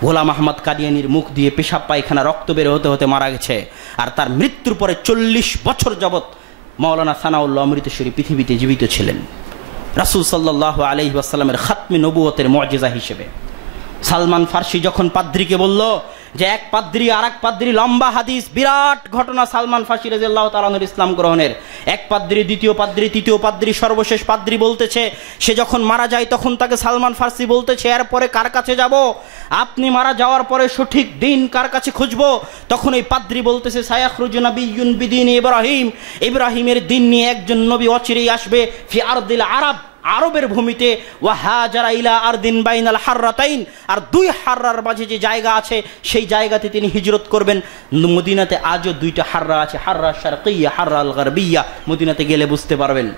গোলাম আহমদ কাদিয়ানীর মুখ দিয়ে পেশাব পায়খানা রক্ত বের হতে হতে মারা গেছে। আর তার মৃত্যুর পরে 40 বছর যাবৎ মাওলানা সানাউল্লাহ অমৃতসরী পৃথিবীতে জীবিত ছিলেন রাসূল সাল্লাল্লাহু আলাইহি ওয়াসাল্লামের খাতমে নবুয়তের মুজিজা হিসেবে। সালমান ফার্সি যখন পাদ্রীকে বলল যে এক পাদ্রী আর এক পাদ্রী, লম্বা হাদিস, বিরাট ঘটনা সালমান ফার্সি রাদিয়াল্লাহু তাআলা আনহু ইসলাম গ্রহণের। এক পাদ্রী, দ্বিতীয় পাদ্রী, তৃতীয় পাদ্রী, সর্বশেষ পাদ্রী বলতেছে, সে যখন মারা যায় তখন তাকে সালমান ফার্সি বলতেছে, এরপরে কার কাছে যাব? আপনি মারা যাওয়ার পরে সঠিক দিন কার কাছে খুঁজবো? তখন এই পাদ্রী বলতেছে, সায়াখরুজু নাবিয়্যুন বিদীন ইব্রাহিম, ইব্রাহিমের দিন নিয়ে একজন নবী অচিরেই আসবে, ফি আরদিল আরব, আরবের ভূমিতে, ওয়া হাজারা ইলা আরদিন বাইনাল হাররাতাইন, আর দুই হাররার মাঝে যে জায়গা আছে সেই জায়গাতে তিনি হিজরত করবেন। মদিনাতে আজও দুইটা হাররা আছে, হাররা শারকিয়া, হাররা আল গারবিয়া। মদিনাতে গেলে বুঝতে পারবেন,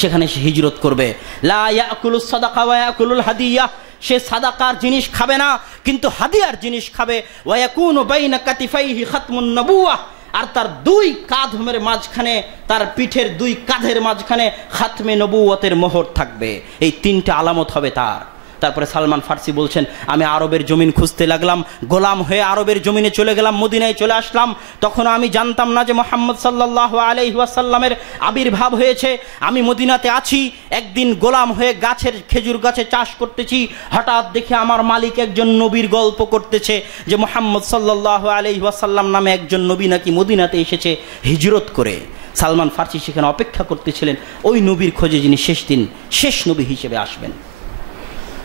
সেখানে সে হিজরত করবে। লা ইয়াকুলুস সাদাকা ওয়া ইয়াকুলুল হাদিয়া, সে সাদাকার জিনিস খাবে না কিন্তু হাদিয়ার জিনিস খাবে। ওয়া ইয়াকুনু বাইনা কাতিফাইহি খাতমুন নবুওয়া, আর তার দুই কাঁধের মাঝখানে, তার পিঠের দুই কাঁধের মাঝখানে খাতমে নবুয়তের মোহর থাকবে। এই তিনটা আলামত হবে তার। তারপরে সালমান ফার্সি বলছেন, আমি আরবের জমিন খুঁজতে লাগলাম, গোলাম হয়ে আরবের জমিনে চলে গেলাম, মদিনায় চলে আসলাম। তখন আমি জানতাম না যে মুহাম্মদ সাল্লাল্লাহু আলাইহি ওয়াসাল্লামের আবির্ভাব হয়েছে। আমি মদিনাতে আছি, একদিন গোলাম হয়ে গাছের, খেজুর গাছে চাষ করতেছি, হঠাৎ দেখে আমার মালিক একজন নবীর গল্প করতেছে যে মুহাম্মদ সাল্লাল্লাহু আলাইহি ওয়াসাল্লাম নামে একজন নবী নাকি মদিনাতে এসেছে হিজরত করে। সালমান ফার্সি সেখানে অপেক্ষা করতেছিলেন ওই নবীর খোঁজে যিনি শেষ দিন শেষ নবী হিসেবে আসবেন।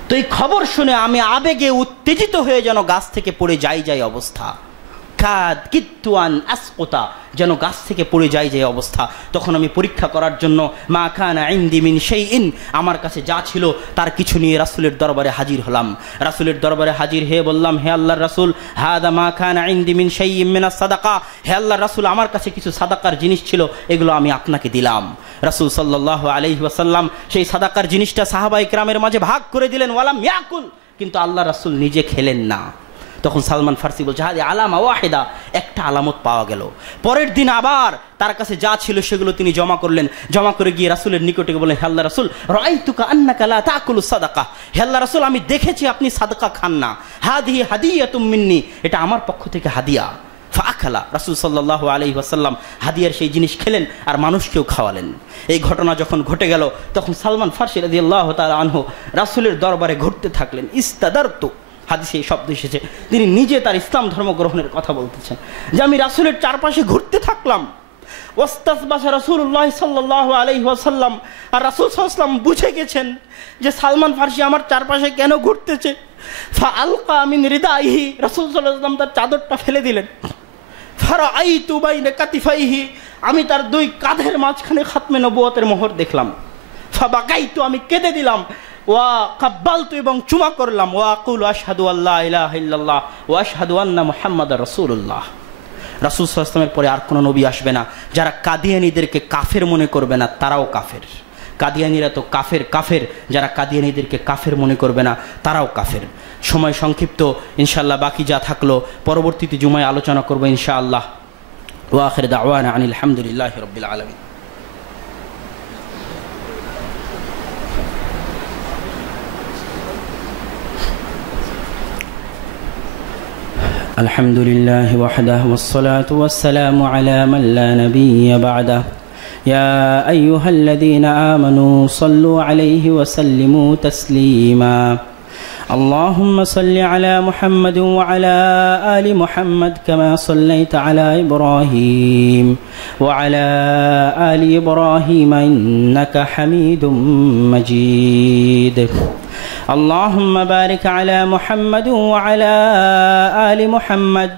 তো এই খবর শুনে আমি আবেগে উত্তেজিত হয়ে যেন গাছ থেকে পড়ে যাই অবস্থা, কাদ কিত্তুয়ান আসকুতা, যেন গাছ থেকে পড়ে যাই অবস্থা। তখন আমি পরীক্ষা করার জন্য মা কানা ইনদি মিন শাইইন, আমার কাছে যা ছিল তার কিছু নিয়ে রাসূলের দরবারে হাজির হলাম। রাসূলের দরবারে হাজির হয়ে বললাম, হে আল্লাহর রাসূল, হাদা মা কানা ইনদি মিন শাইইন মিনাস সাদাকা, হে আল্লাহর রাসূল, আমার কাছে কিছু সাদাকার জিনিস ছিল, এগুলো আমি আপনাকে দিলাম। রাসূল সাল্লাল্লাহু আলাইহি ওয়াসাল্লাম সেই সাদাকার জিনিসটা সাহাবায়ে কেরামের মাঝে ভাগ করে দিলেন। ওয়ালাম ইয়াকুল, কিন্তু আল্লাহর রাসূল নিজে খেলেন না। তখন সালমান ফার্সি বলছে, হাদি আলামা ওয়াহিদা, একটা আলামত পাওয়া গেল। পরের দিন আবার তার কাছে যা ছিল সেগুলো তিনি জমা করলেন। জমা করে গিয়ে রাসূলের নিকটে বললেন, হে আল্লাহর রাসূল, রাআইতুকা আন্নাকা লা তাকুলুস সাদাকা, হে আল্লাহর রাসূল, আমি দেখেছি আপনি সাদাকা খান না। হাদিহি হাদিয়াতুম মিন্নি, এটা আমার পক্ষ থেকে হাদিয়া। ফাআকালা, রাসূল সাল্লাল্লাহু আলাইহি ওয়াসাল্লাম হাদিয়ার সেই জিনিস খেলেন আর মানুষকেও খাওয়ালেন। এই ঘটনা যখন ঘটে গেল তখন সালমান ফার্সি রাদিয়াল্লাহু তাআলা আনহু রাসূলের দরবারে ঘুরতে থাকলেন। ইস্তাদারতু, হাদিসে এই শব্দ এসেছে, তিনি নিজে তার ইসলাম ধর্ম গ্রহণের কথা বলতেছেন, যে আমি রাসূলের চারপাশে ঘুরতে থাকলাম। ওয়াস্তাসবাসা রাসূলুল্লাহ সাল্লাল্লাহু আলাইহি ওয়াসাল্লাম, আর রাসূল সাল্লাল্লাহু আলাইহি ওয়াসাল্লাম বুঝে গেছেন যে সালমান ফার্সি আমার চারপাশে কেন ঘুরতেছে। ফাআলকা মিন রিদাইহি, রাসূল সাল্লাল্লাহু আলাইহি ওয়াসাল্লাম তার চাদরটা ফেলে দিলেন। ফারাআইতু বাইনা কাতিফাইহি, আমি তার দুই কাঁধের মাঝখানে খাতমে নবুয়তের মোহর দেখলাম। ফাবাকাইতু, আমি কেঁদে দিলাম। ওয়া কাব্বালতু, এবং চুমা করলাম। ওয়া আকুলু আশহাদু আল্লা ইলাহা ইল্লাল্লাহ ওয়া আশহাদু আন্না মুহাম্মাদার রাসূলুল্লাহ। রাসূল সাল্লাল্লাহু আলাইহি ওয়াসাল্লামের পরে আর কোনো নবী আসবে না যারা কাদিয়ানীদেরকে কাফের মনে করবে না, তারাও কাফের। কাদিয়ানীরা তো কাফের, যারা কাদিয়ানীদেরকে কাফের মনে করবে না তারাও কাফের। সময় সংক্ষিপ্ত, ইনশাআল্লাহ বাকি যা থাকলো পরবর্তীতে জুমায় আলোচনা করবো ইনশাআল্লাহ। ওয়া আখিরু দাওয়ানা আনিল হামদুলিল্লাহি রাব্বিল আলামিন। الحمد لله وحده والصلاة والسلام على من لا نبي بعده يا أيها الذين آمنوا صلوا عليه وسلموا تسليما اللهم صل على محمد وعلى آل محمد كما صليت على إبراهيم وعلى آل إبراهيم إنك حميد مجيد اللهم بارك على محمد وعلى آل محمد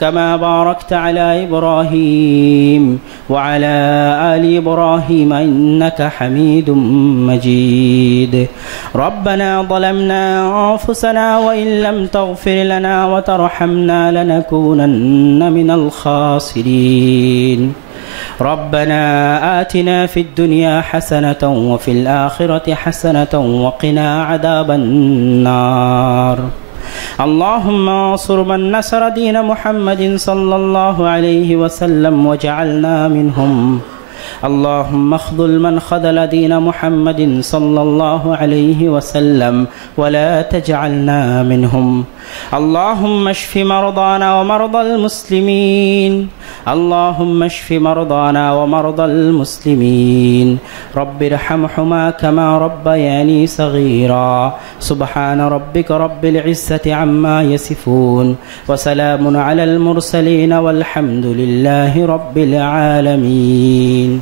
كما باركت على إبراهيم وعلى آل إبراهيم إنك حميد مجيد ربنا ظلمنا أنفسنا وإن لم تغفر لنا وترحمنا لنكونن من الخاسرين ربنا آتنا في الدنيا حسنة وفي الآخرة حسنة وقنا عذاب النار اللهم انصر من نصر دين محمد صلى الله عليه وسلم وجعلنا منهم اللهم اخذل من خذل دين محمد صلى الله عليه وسلم ولا تجعلنا منهم اللهم اشف مرضانا ومرضى المسلمين اللهم اشف مرضانا ومرضى المسلمين رب ارحمهما كما ربياني صغيرا سبحان ربك رب العزة عما يصفون وسلام على المرسلين والحمد لله رب العالمين